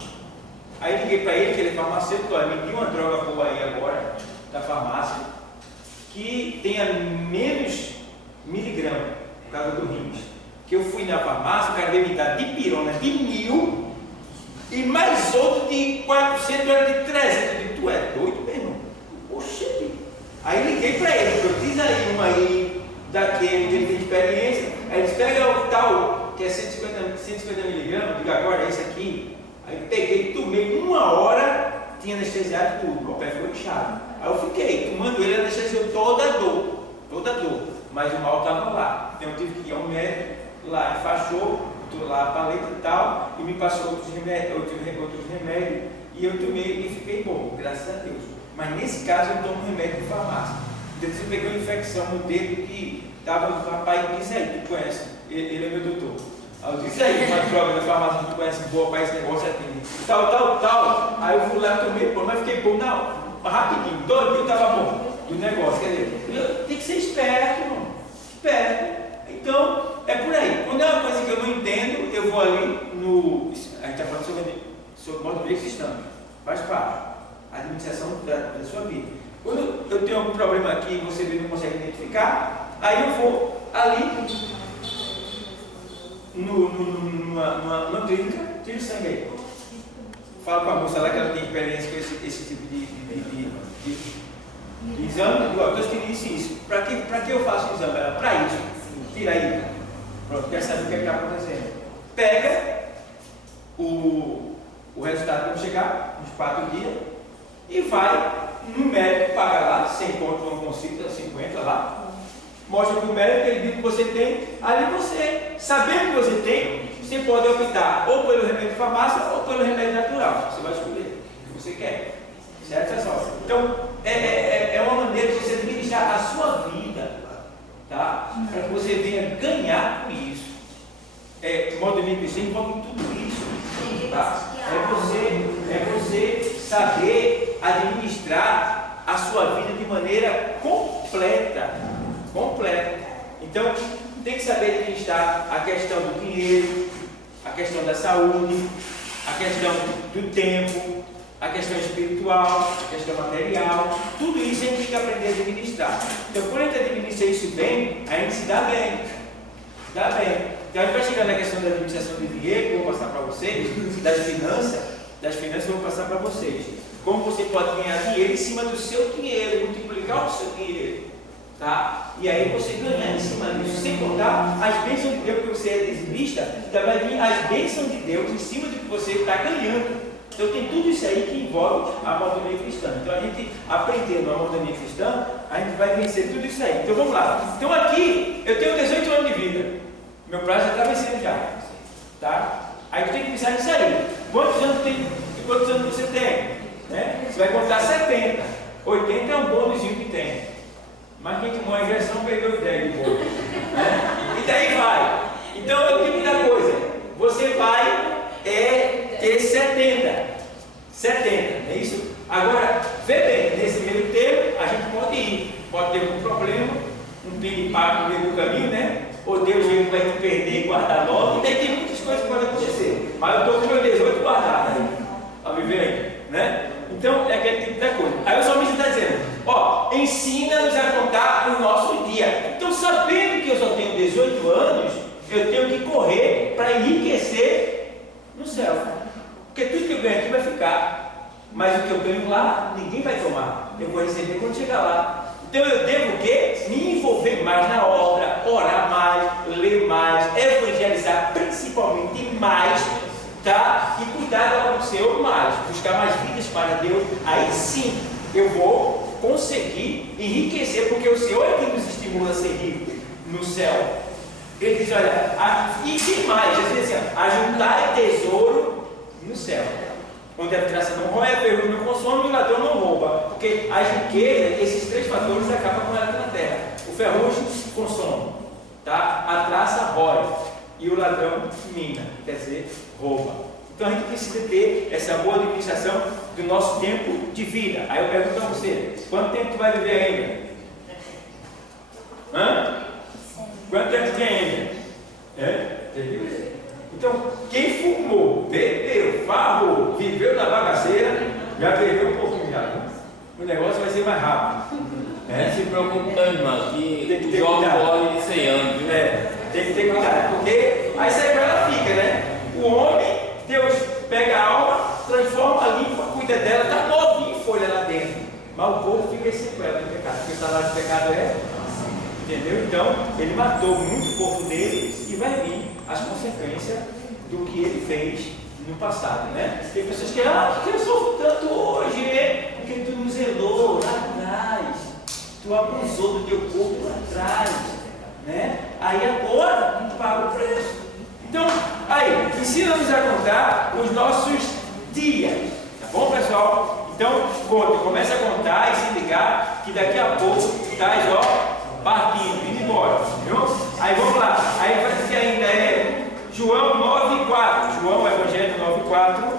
Aí liguei para ele, que ele é farmacêutico, olha, me deu uma droga boa aí agora, da farmácia, que tenha menos miligrama, por causa do rins. Que eu fui na farmácia, o cara veio me dar de pirona de 1.000 e mais outro de 400, era de 300. Eu disse, tu é doido, meu irmão? Oxente. Aí liguei para ele, eu diz aí uma aí, daquele que ele tem experiência. Aí ele disse, pega o tal, que é 150 miligramas, diga agora, é esse aqui. Aí peguei, tomei 1 hora, tinha anestesiado tudo, o pé ficou inchado. Aí eu fiquei, tomando ele, anestesiou toda a dor, mas o mal estava lá. Então eu tive que ir ao médico, lá enfaixou, botou lá a paleta e tal, e me passou outros remédios, e eu tomei e fiquei bom, graças a Deus. Mas nesse caso eu tomo remédio de farmácia. Então eu peguei uma infecção no dedo que estava o rapaz e disse aí, tu conhece, ele é meu doutor. Aí eu disse aí, uma droga da farmácia que tu conhece boa para esse negócio aqui. Tal. Aí eu fui lá, tomei, mas fiquei bom, não, rapidinho, 2 dias estava bom do negócio. Quer dizer, tem que ser esperto, irmão. Esperto. Então, é por aí. Quando é uma coisa que eu não entendo, eu vou ali no. A gente está falando sobre modo de vida cristão. Faz parte. A administração da sua vida. Quando eu tenho algum problema aqui e você não consegue identificar, aí eu vou ali numa clínica, tiro sangue aí. Falo com a moça lá que ela tem experiência com esse tipo de exame. Eu digo, estou escrevendo isso. Para que eu faço o exame? Para isso. Tira aí. Pronto, quer saber o que está acontecendo. Pega o resultado quando chegar, uns 4 dias, e vai no médico, paga lá, 100 conto, uma consulta, 50 lá, mostra para o médico, ele diz que você tem, ali você, sabendo que você tem, você pode optar ou pelo remédio de farmácia ou pelo remédio natural, você vai escolher o que você quer, certo pessoal? Então, é uma maneira de você administrar a sua vida, tá? Para que você venha ganhar com isso. Modo de vida envolve tudo isso, tá? É você saber administrar a sua vida de maneira completa. Então, tem que saber administrar a questão do dinheiro, a questão da saúde, a questão do tempo, a questão espiritual, a questão material. Tudo isso a gente tem que aprender a administrar. Então, quando a gente administra isso bem, a gente se dá bem. Então, a gente vai chegar na questão da administração de dinheiro, que eu vou passar para vocês, das finanças eu vou passar para vocês. Como você pode ganhar dinheiro em cima do seu dinheiro, multiplicar o seu dinheiro, tá? E aí você ganhar em cima disso, sem contar as bênçãos de Deus, porque você é dizimista, então vai vir as bênçãos de Deus em cima do que você está ganhando. Então tem tudo isso aí que envolve a mordomia cristã. Então a gente aprendendo a mordomia cristã, a gente vai vencer tudo isso aí. Então vamos lá. Então aqui, eu tenho 18 anos de vida. Meu prazo já está vencendo já. Tá? Aí tu tem que pensar nisso aí. Quantos anos você tem? Né? Você vai contar 70. 80 é um bônusinho que tem. Mas quem tomou a injeção perdeu ideia de bônus. Né? E daí vai. Então é o tipo da coisa. Você vai ter 70. 70, não é isso? Agora, vê bem, nesse meio tempo a gente pode ir. Pode piripaque no meio do caminho, né? Ou Deus ele vai te perder e guardar logo. E daí tem muitas coisas que podem acontecer. Mas eu estou com o meu 18 guardado aí. Está vivendo aí, né? Então é aquele tipo de coisa. Aí o salmista está dizendo: ó, ensina-nos a contar o nosso dia. Então, sabendo que eu só tenho 18 anos, eu tenho que correr para enriquecer no céu. Porque tudo que eu ganho aqui vai ficar. Mas o que eu ganho lá, ninguém vai tomar. Eu vou receber quando chegar lá. Então eu devo o quê? Me envolver mais na obra, orar mais, ler mais, evangelizar principalmente mais, tá? E cuidar da obra do Senhor mais, buscar mais vidas para Deus. Aí sim eu vou conseguir enriquecer, porque o Senhor é quem nos estimula a ser rico no céu. Ele diz: olha, e tem mais, às vezes assim, ajuntar tesouro no céu, onde a traça não rói, a ferrugem não consome e o ladrão não rouba. Porque as riquezas, esses três fatores acabam com ela na terra. O ferrugem consome, tá? A traça rói e o ladrão mina, quer dizer, rouba. Então a gente precisa ter essa boa administração do nosso tempo de vida. Aí eu pergunto a você: quanto tempo tu vai viver ainda? Hã? Quanto tempo tem ainda? Então, quem fumou, bebeu, farrou, viveu na bagaceira, já perdeu um pouquinho já. O negócio vai ser mais rápido. Se preocupe não, irmão, que o jogo morre de 100 anos, viu? Tem que ter cuidado, porque aí sequela fica, né? O homem, Deus pega a alma, transforma, limpa, cuida dela, está novinho folha lá dentro. Mas o corpo fica em sequela do pecado, porque o salário do pecado é. Entendeu? Então, ele matou muito o corpo dele e vai vir as consequências do que ele fez no passado, né? Tem pessoas que porque eu sofro tanto hoje, né? Porque tu nos zelou lá atrás, tu abusou do teu corpo lá atrás, né? Aí agora tu paga o preço. Então, aí, ensina-nos a contar os nossos dias, tá bom, pessoal? Então, conta, começa a contar e se ligar que daqui a pouco estás, partindo, indo embora, viu? Aí vamos lá, aí vai dizer ainda João 9,4, João Evangelho 9,4,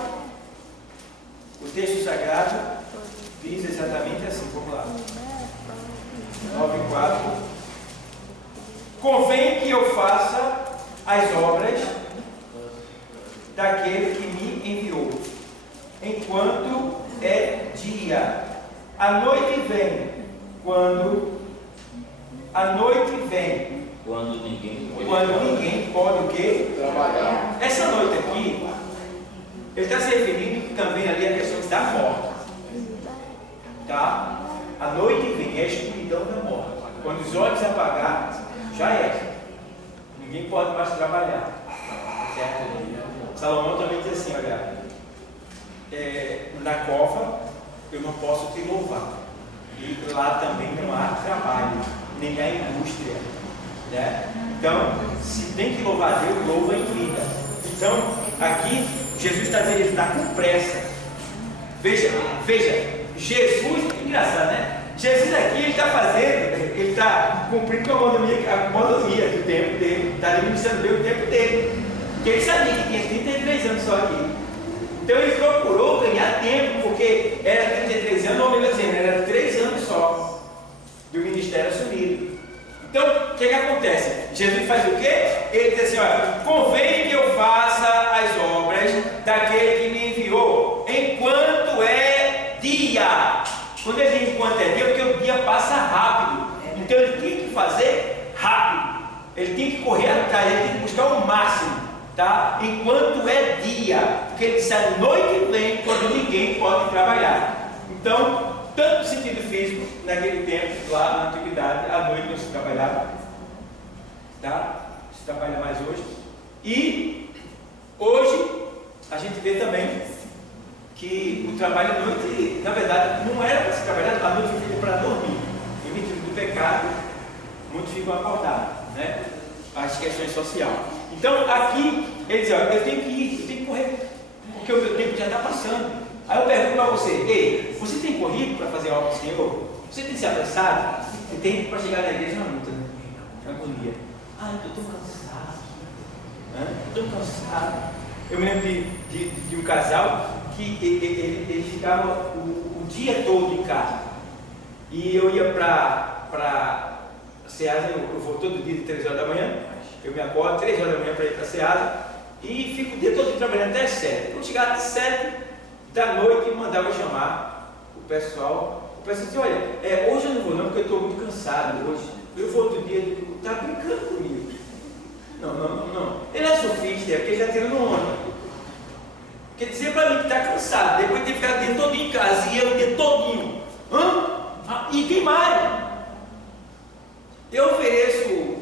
o texto sagrado diz exatamente assim, vamos lá, 9,4, convém que eu faça as obras daquele que me enviou, enquanto é dia, a noite vem, quando ninguém pode o quê? Trabalhar. Essa noite aqui, ele está se referindo também ali à questão da morte. Tá? A noite vem, é a escuridão da morte. Quando os olhos apagar, já é. Ninguém pode mais trabalhar. Certo? Salomão também diz assim, olha, na cova eu não posso te louvar. E lá também não há trabalho, nem há indústria, né? Então, se tem que louvar a Deus, louva em vida. Então, aqui, Jesus está dizendo, ele está com pressa. Veja, Jesus, engraçado, né? Jesus aqui, ele está fazendo, ele está cumprindo com a monotonia do tempo dele, está administrando bem o tempo dele. Porque ele sabia que tinha 33 anos só aqui. Então ele procurou ganhar tempo, porque era 33 anos, ou melhor dizendo, era 3 anos só do ministério assumido. Então, o que acontece? Jesus faz o quê? Ele diz assim, olha, convém que eu faça as obras daquele que me enviou, enquanto é dia. Quando ele diz enquanto é dia, porque o dia passa rápido. Então ele tem que fazer rápido. Ele tem que correr atrás, ele tem que buscar o máximo. Tá? Enquanto é dia, porque ele disse a noite vem quando ninguém pode trabalhar. Então, tanto no sentido físico, naquele tempo, lá na antiguidade, à noite não se trabalhava, tá? Se trabalha mais hoje. E hoje a gente vê também que o trabalho à noite, na verdade, não era para se trabalhar, a noite foi feita para dormir. Em virtude do pecado, muitos ficam acordados, né? As questões sociais. Então aqui ele diz, olha, eu tenho que ir, eu tenho que correr, porque o meu tempo já está passando. Aí eu pergunto para você, ei, você tem corrido para fazer algo do Senhor? Você tem se apressado? Você tem para chegar na igreja na luta, né? Na agonia. Eu estou cansado. Estou cansado. Eu me lembro de um casal que ele ficava o dia todo em casa. E eu ia para Ceasa, eu vou todo dia de 3 horas da manhã, eu me acordo 3 horas da manhã para ir para a Ceasa e fico o dia todo trabalhando até 7. Quando chegar às 7 da noite, mandava chamar o pessoal. O pessoal disse, olha, hoje eu não vou não, porque eu estou muito cansado hoje. Eu vou outro dia, está brincando comigo. Não. Ele é sofista, porque ele já tirando onda. Quer dizer para mim que está cansado, depois de ter ficado o dia todo em casa, e eu o dia todinho. E tem mais. Eu ofereço,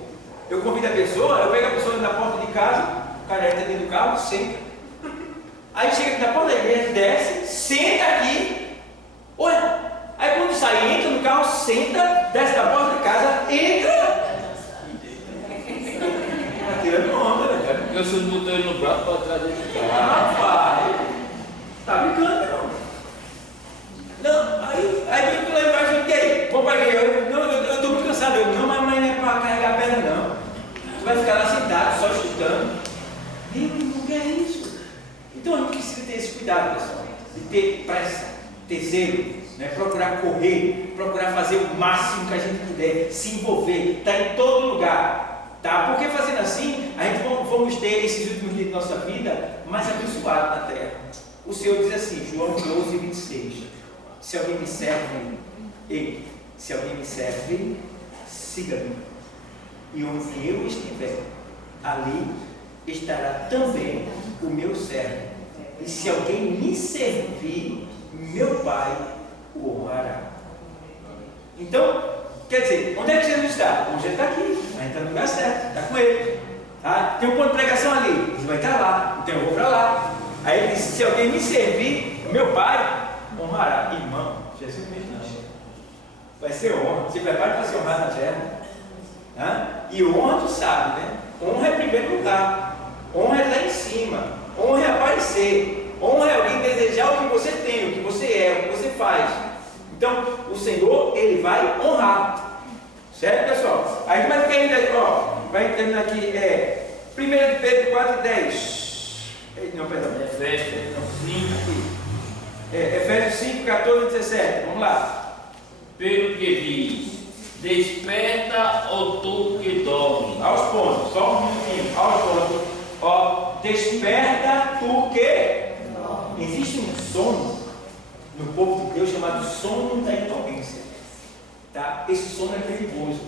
eu convido a pessoa, eu pego a pessoa na porta de casa, o cara entra dentro do carro, senta. Aí chega aqui na porta da igreja, desce, senta aqui. Olha, aí quando sai, entra no carro, senta, desce da porta de casa, entra. Tá tirando onda, né? É porque você botou ele no braço para trás dele. Rapaz, tá brincando, não, aí vem lá embaixo, e aí? Vamos para a igreja. Eu estou muito cansado. Não, mas não é para carregar a perna, não. Tu vai ficar lá sentado, só escutando. Não quer isso. Então a gente precisa ter esse cuidado, pessoal, de ter pressa, ter zelo, né? Procurar correr, procurar fazer o máximo que a gente puder, se envolver, estar em todo lugar. Tá? Porque fazendo assim, a gente vamos ter esses últimos dias de nossa vida mais abençoados na terra. O Senhor diz assim, João 12, 26. Se alguém me serve, siga-me. E onde eu estiver, ali estará também o meu servo. E se alguém me servir, meu Pai o honrará. Então, quer dizer, onde é que Jesus está? Jesus está aqui, a gente está no lugar certo, está com ele. Tá? Tem um ponto de pregação ali, ele vai estar lá, então eu vou para lá. Aí ele disse, se alguém me servir, meu Pai honrará. Irmão, Jesus mesmo não. Vai ser honra, você prepara para ser honrado na terra. E honra, tu sabe, né? Honra é primeiro lugar, honra é lá em cima, honra é aparecer, honra é alguém desejar o que você tem, o que você é, o que você faz. Então, o Senhor, Ele vai honrar. Certo, pessoal? A gente vai ficar ainda, vai terminar aqui, 1 Pedro 4, 10. Não, perdão. Efésios 5, 14 e 17. Vamos lá. Pelo que diz, desperta, ó tu que dorme. Aos pontos, só um minutinho. Aos pontos. Desperta tu que dorme. Existe um sono no povo de Deus chamado sono da indolência. Tá? Esse sono é perigoso,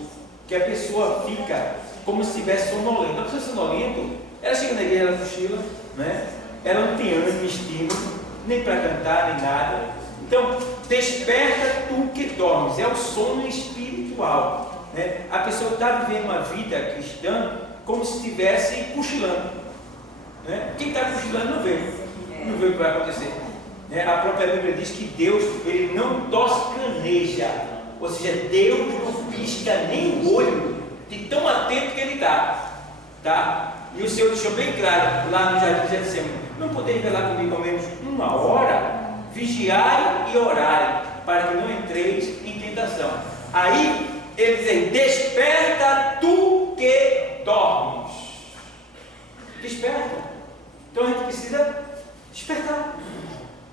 que a pessoa fica como se estivesse sonolenta. A pessoa sonolenta, ela chega na igreja, ela cochila, né? Ela não tem ânimo, estímulo, nem para cantar, nem nada. Então, desperta tu que dormes, é o sono espiritual, né? A pessoa está vivendo uma vida cristã como se estivesse cochilando, né? Quem está cochilando não vê o que vai acontecer, né? A própria Bíblia diz que Deus, Ele não toscaneja, ou seja, Deus não pisca nem o olho de tão atento que Ele está, tá? E o Senhor deixou bem claro lá no jardim de Getsemane: não podeis velar comigo ao menos 1 hora, vigiai e orai, para que não entreis em tentação. Aí ele diz: desperta tu que dormes. Desperta. Então a gente precisa despertar.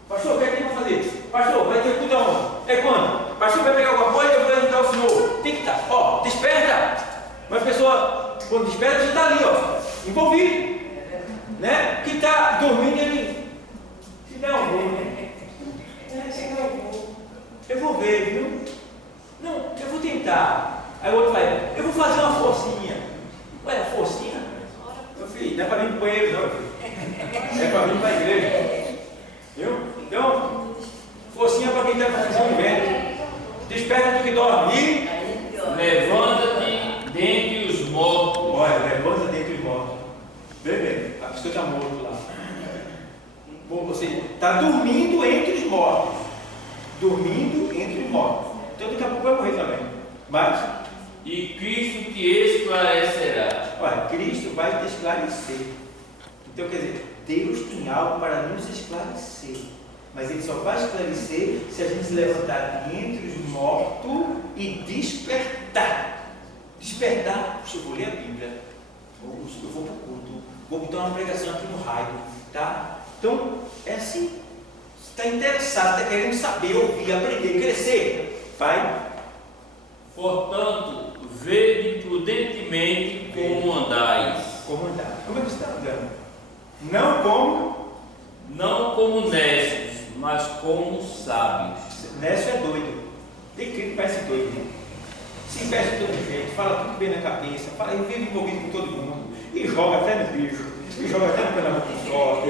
Pastor, o que é que tem que fazer? Pastor, vai ter culto aonde? É quando? Pastor, vai pegar alguma coisa, eu vou ajudar o senhor. Tem que estar, desperta. Mas a pessoa, quando desperta, já está ali, envolvido, né? Que está dormindo, ele se dá um ruim, né? Eu vou ver, viu? Não, eu vou tentar. Aí o outro vai, eu vou fazer uma forcinha. Ué, a forcinha? Meu filho, não é para vir para o banheiro, não, filho. É para vir para a igreja. Viu? Então, forcinha para quem está fazendo movimento. Desperta tu que dorme. E levanta-te dentre os mortos. Olha, levanta dentre os mortos. Bem, a pessoa está morto lá. Você está dormindo entre os mortos. Dormindo entre os mortos. Então daqui a pouco vai morrer também. Mas, e Cristo te esclarecerá. olha, Cristo vai te esclarecer. Então quer dizer, Deus tem algo para nos esclarecer. Mas Ele só vai esclarecer se a gente se levantar de entre os mortos e despertar. Despertar. Puxa, eu vou ler a Bíblia. Eu vou para o culto. Vou botar uma pregação aqui no rádio. Tá? Então, é assim. Você está interessado, está querendo saber, ouvir, aprender, crescer. Vai. Portanto, Vede prudentemente como andais. Como andar? Como é que você está andando? Não como? Não como necios, mas como sábios. Nécio é doido. Tem crente que parece doido, né? Se veste de todo jeito, fala tudo bem na cabeça, fala, vive envolvido com todo mundo, e joga até no bicho, e joga até no canal do sol.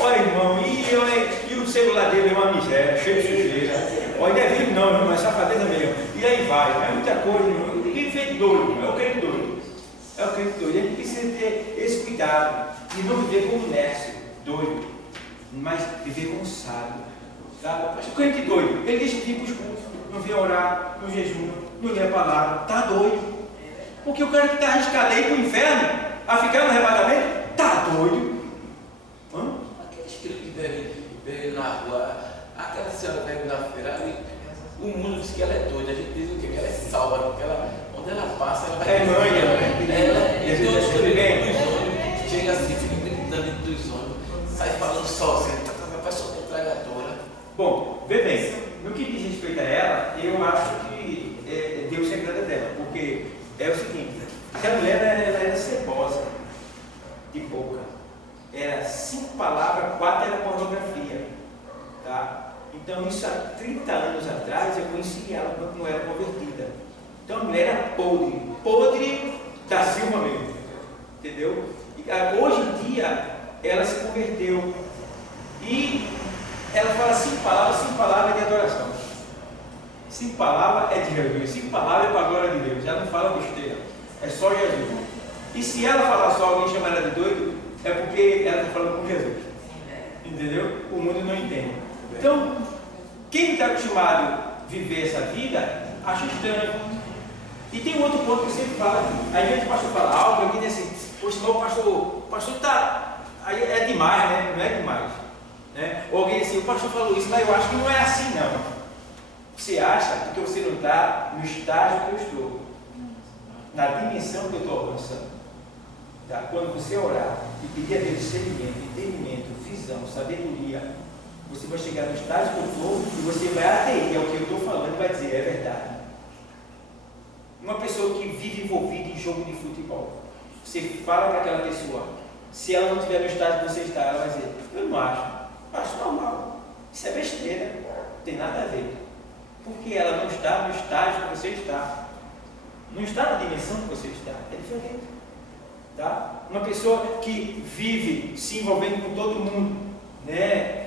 Olha, irmão, e o celular dele é uma miséria, cheio de sujeira. Olha, não é vivo não, irmão, é safadeza mesmo. E aí vai, é muita coisa, irmão. Ele fez doido, é o crente doido. É o crente doido. A gente precisa ter esse cuidado de não viver como nécio, doido, mas viver como sábio. Tá? O crente doido, ele deixa de ir para os cultos, não vem orar, não jejum, não lê a palavra, está doido. Porque o cara que está arriscado aí para o inferno, a ficar no arrebatamento, está doido. Aqueles que devem na rua, aquela senhora que na feira, ali, o mundo diz que ela é doida, a gente diz o quê? Que ela é salva, porque onde ela passa, ela vai. É mãe, chega assim, fica gritando dentro dos ônibus, sai falando sozinha, a pessoa é tragadora. Bom, vê bem, no que diz respeito a ela, eu acho que Deus se agrada dela, porque é o seguinte, a mulher ela era cebosa, de boca, era 5 palavras, 4 era pornografia, tá? Então isso há 30 anos atrás eu conheci ela quando não era convertida. Então a mulher era podre da Silva mesmo, entendeu? E, hoje em dia ela se converteu e ela fala 5 palavras de adoração. 5 palavras é de Jesus, 5 palavras é para a glória de Deus. Ela não fala besteira, é só Jesus. E se ela falar só, alguém chamar ela de doido, é porque ela está falando com Jesus. Entendeu? O mundo não entende. Então, quem está acostumado a viver essa vida, acha estranho. E tem um outro ponto que eu sempre falo. Aí a gente pastor fala algo, alguém diz assim, poxa, o pastor está. Aí é demais, né? Não é demais. Né? Ou alguém diz assim, o pastor falou isso, mas eu acho que não é assim não. Você acha porque você não está no estágio que eu estou, na dimensão que eu estou avançando. Tá? Quando você orar e pedir a Deus discernimento, entendimento, visão, sabedoria, você vai chegar no estágio que eu estou e você vai aderir ao que eu estou falando e vai dizer, é verdade. Uma pessoa que vive envolvida em jogo de futebol, você fala para aquela pessoa, se ela não estiver no estágio que você está, ela vai dizer, eu não acho normal, isso é besteira, não tem nada a ver. Porque ela não está no estágio que você está, não está na dimensão que você está, é diferente. Tá? Uma pessoa que vive se envolvendo com todo mundo, né?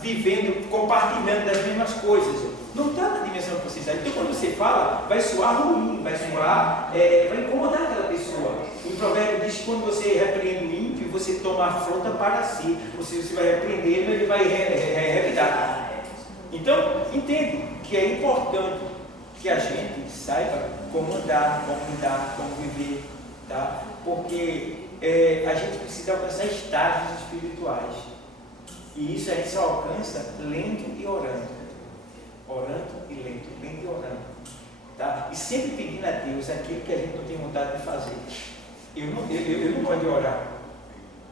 Vivendo, compartilhando das mesmas coisas, não está na dimensão que você está. Então quando você fala, vai soar ruim, vai soar, vai incomodar aquela pessoa. O provérbio diz que quando você repreende o ímpio, você toma afronta para si. Você vai repreender, mas ele vai revidar. Então, entende que é importante que a gente saiba como andar, como lidar, como viver, tá? Porque a gente precisa alcançar estágios espirituais. E isso a gente só alcança lento e orando. Orando e lento e orando. Tá? E sempre pedindo a Deus aquilo que a gente não tem vontade de fazer. Eu não gosto de orar.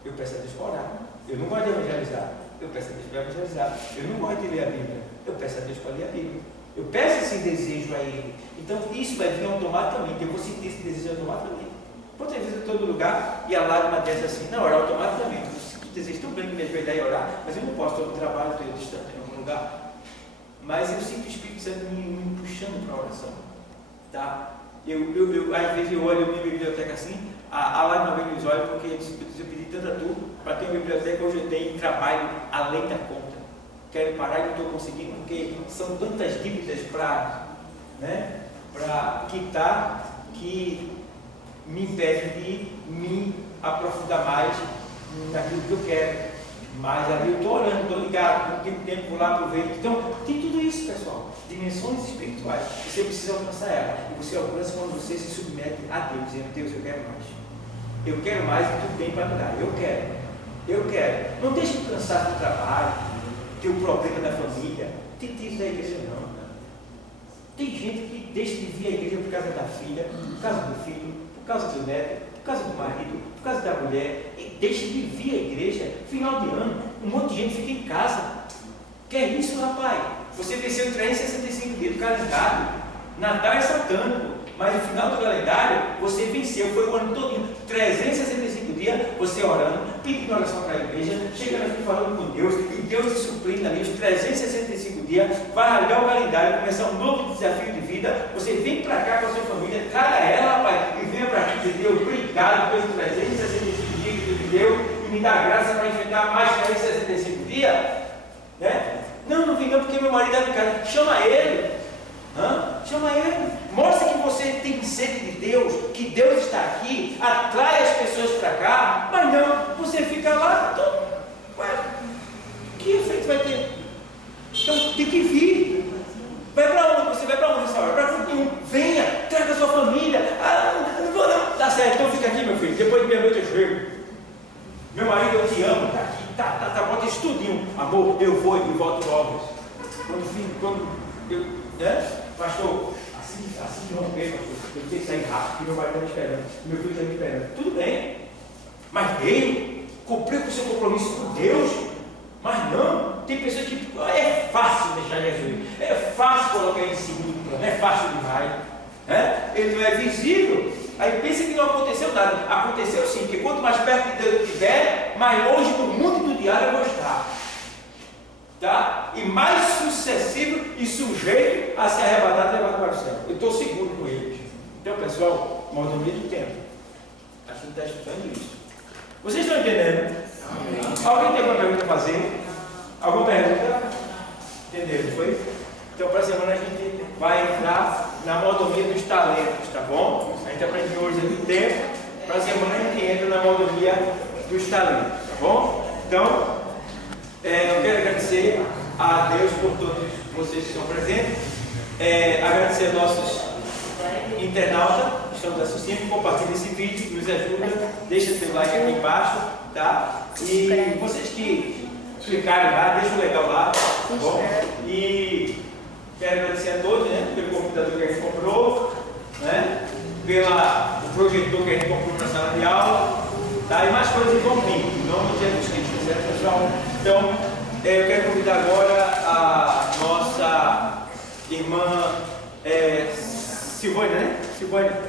Eu peço a Deus para orar. Eu não gosto de evangelizar. Eu peço a Deus para evangelizar. Eu não gosto de ler a Bíblia. Eu peço a Deus para ler a Bíblia. Eu peço esse desejo a Ele. Então isso vai vir automaticamente. Eu vou sentir esse desejo automaticamente. Quantas vezes eu estou no lugar e a lágrima desce assim, na hora, automaticamente. Eu sinto o desejo tão grande de me ajoelhar e orar, mas eu não posso, estou no trabalho, estou distante em algum lugar. Mas eu sinto o Espírito Santo me puxando para a oração. Tá? Às vezes eu olho a minha biblioteca assim, a lágrima vem nos olhos, porque eu pedi tanta tudo para ter uma biblioteca, hoje eu tenho trabalho além da conta. Quero parar e não estou conseguindo, porque são tantas dívidas para quitar que me impede de me aprofundar mais naquilo que eu quero. Mas ali eu estou orando, estou ligado, não tenho tempo, vou lá, aproveito. Então, tem tudo isso, pessoal. Dimensões espirituais. Você precisa alcançar ela. E você alcança quando você se submete a Deus, dizendo, Deus, eu quero mais. Eu quero mais do que tu tem para me dar. Eu quero. Não deixe de cansar do trabalho, ter o problema da família. Tem isso da igreja, não. Tem gente que deixa de vir à igreja por causa da filha, por causa do filho, por causa do neto, por causa do marido, por causa da mulher, e deixa de vir à igreja. Final de ano, um monte de gente fica em casa. Que é isso, rapaz? Você venceu 365 dias do calendário. Natal é satânico, mas no final do calendário você venceu, foi o ano todo, 365 dias, você orando, pedindo oração para a igreja, chegando aqui falando com Deus, e Deus te suprindo ali, os 365 dias, vai rasgar o calendário, começar um novo desafio de vida, você vem para cá com a sua família, traga ela, rapaz, e venha para aqui dizer, Deus, obrigado pelos 365 dias que tu me deu, e me dá graça para enfrentar mais 365 dias, né? Não vem não, porque meu marido está em casa, chama ele. Chama ele, mostra que você tem sede de Deus, que Deus está aqui, atrai as pessoas para cá, mas não, você fica lá, então, que efeito vai ter? Então tem que vir. Vai para onde? Você vai para onde essa hora? Para onde? Venha, traga a sua família. Não vou não. Tá certo, então fica aqui, meu filho, depois de meia-noite eu chego. Meu marido, eu te amo, tá aqui, bota isso tudinho, amor, eu vou e volto logo. Quando eu, né? Pastor, assim que romper, pastor, eu tenho que sair rápido, porque meu marido está me esperando, meu filho está me esperando. Tudo bem, mas veio, cumpriu com o seu compromisso com Deus, mas não, tem pessoas que é fácil deixar Jesus, é fácil colocar ele em segundo plano, é fácil demais, né? Ele não é visível, aí pensa que não aconteceu nada, aconteceu sim, porque quanto mais perto de Deus eu estiver, mais longe do mundo e do diário eu vou estar. Tá? E mais sucessivo e sujeito a ser arrebatado e levado para o céu. Eu estou seguro com eles. Então, pessoal, mordomia do tempo. A gente está estudando isso. Vocês estão entendendo? Amém. Alguém tem alguma pergunta a fazer? Alguma pergunta? Entenderam? Foi? Então, para a semana a gente vai entrar na mordomia dos talentos, tá bom? A gente aprende hoje do tempo. Para a semana a gente entra na mordomia dos talentos, tá bom? Então, eu quero agradecer a Deus por todos vocês que estão presentes, agradecer a nossos internautas que estão nos assistindo, compartilhe esse vídeo, nos ajuda, deixa seu like aqui embaixo, tá? E vocês que clicarem lá, deixa o legal lá, tá bom? E quero agradecer a todos, né, pelo computador que a gente comprou, né, pelo projetor que a gente comprou para a sala de aula, tá? E mais coisas vão vir, em nome de Jesus Cristo, certo, pessoal? Então, eu quero convidar agora a nossa irmã Silvânia, né? Silvânia.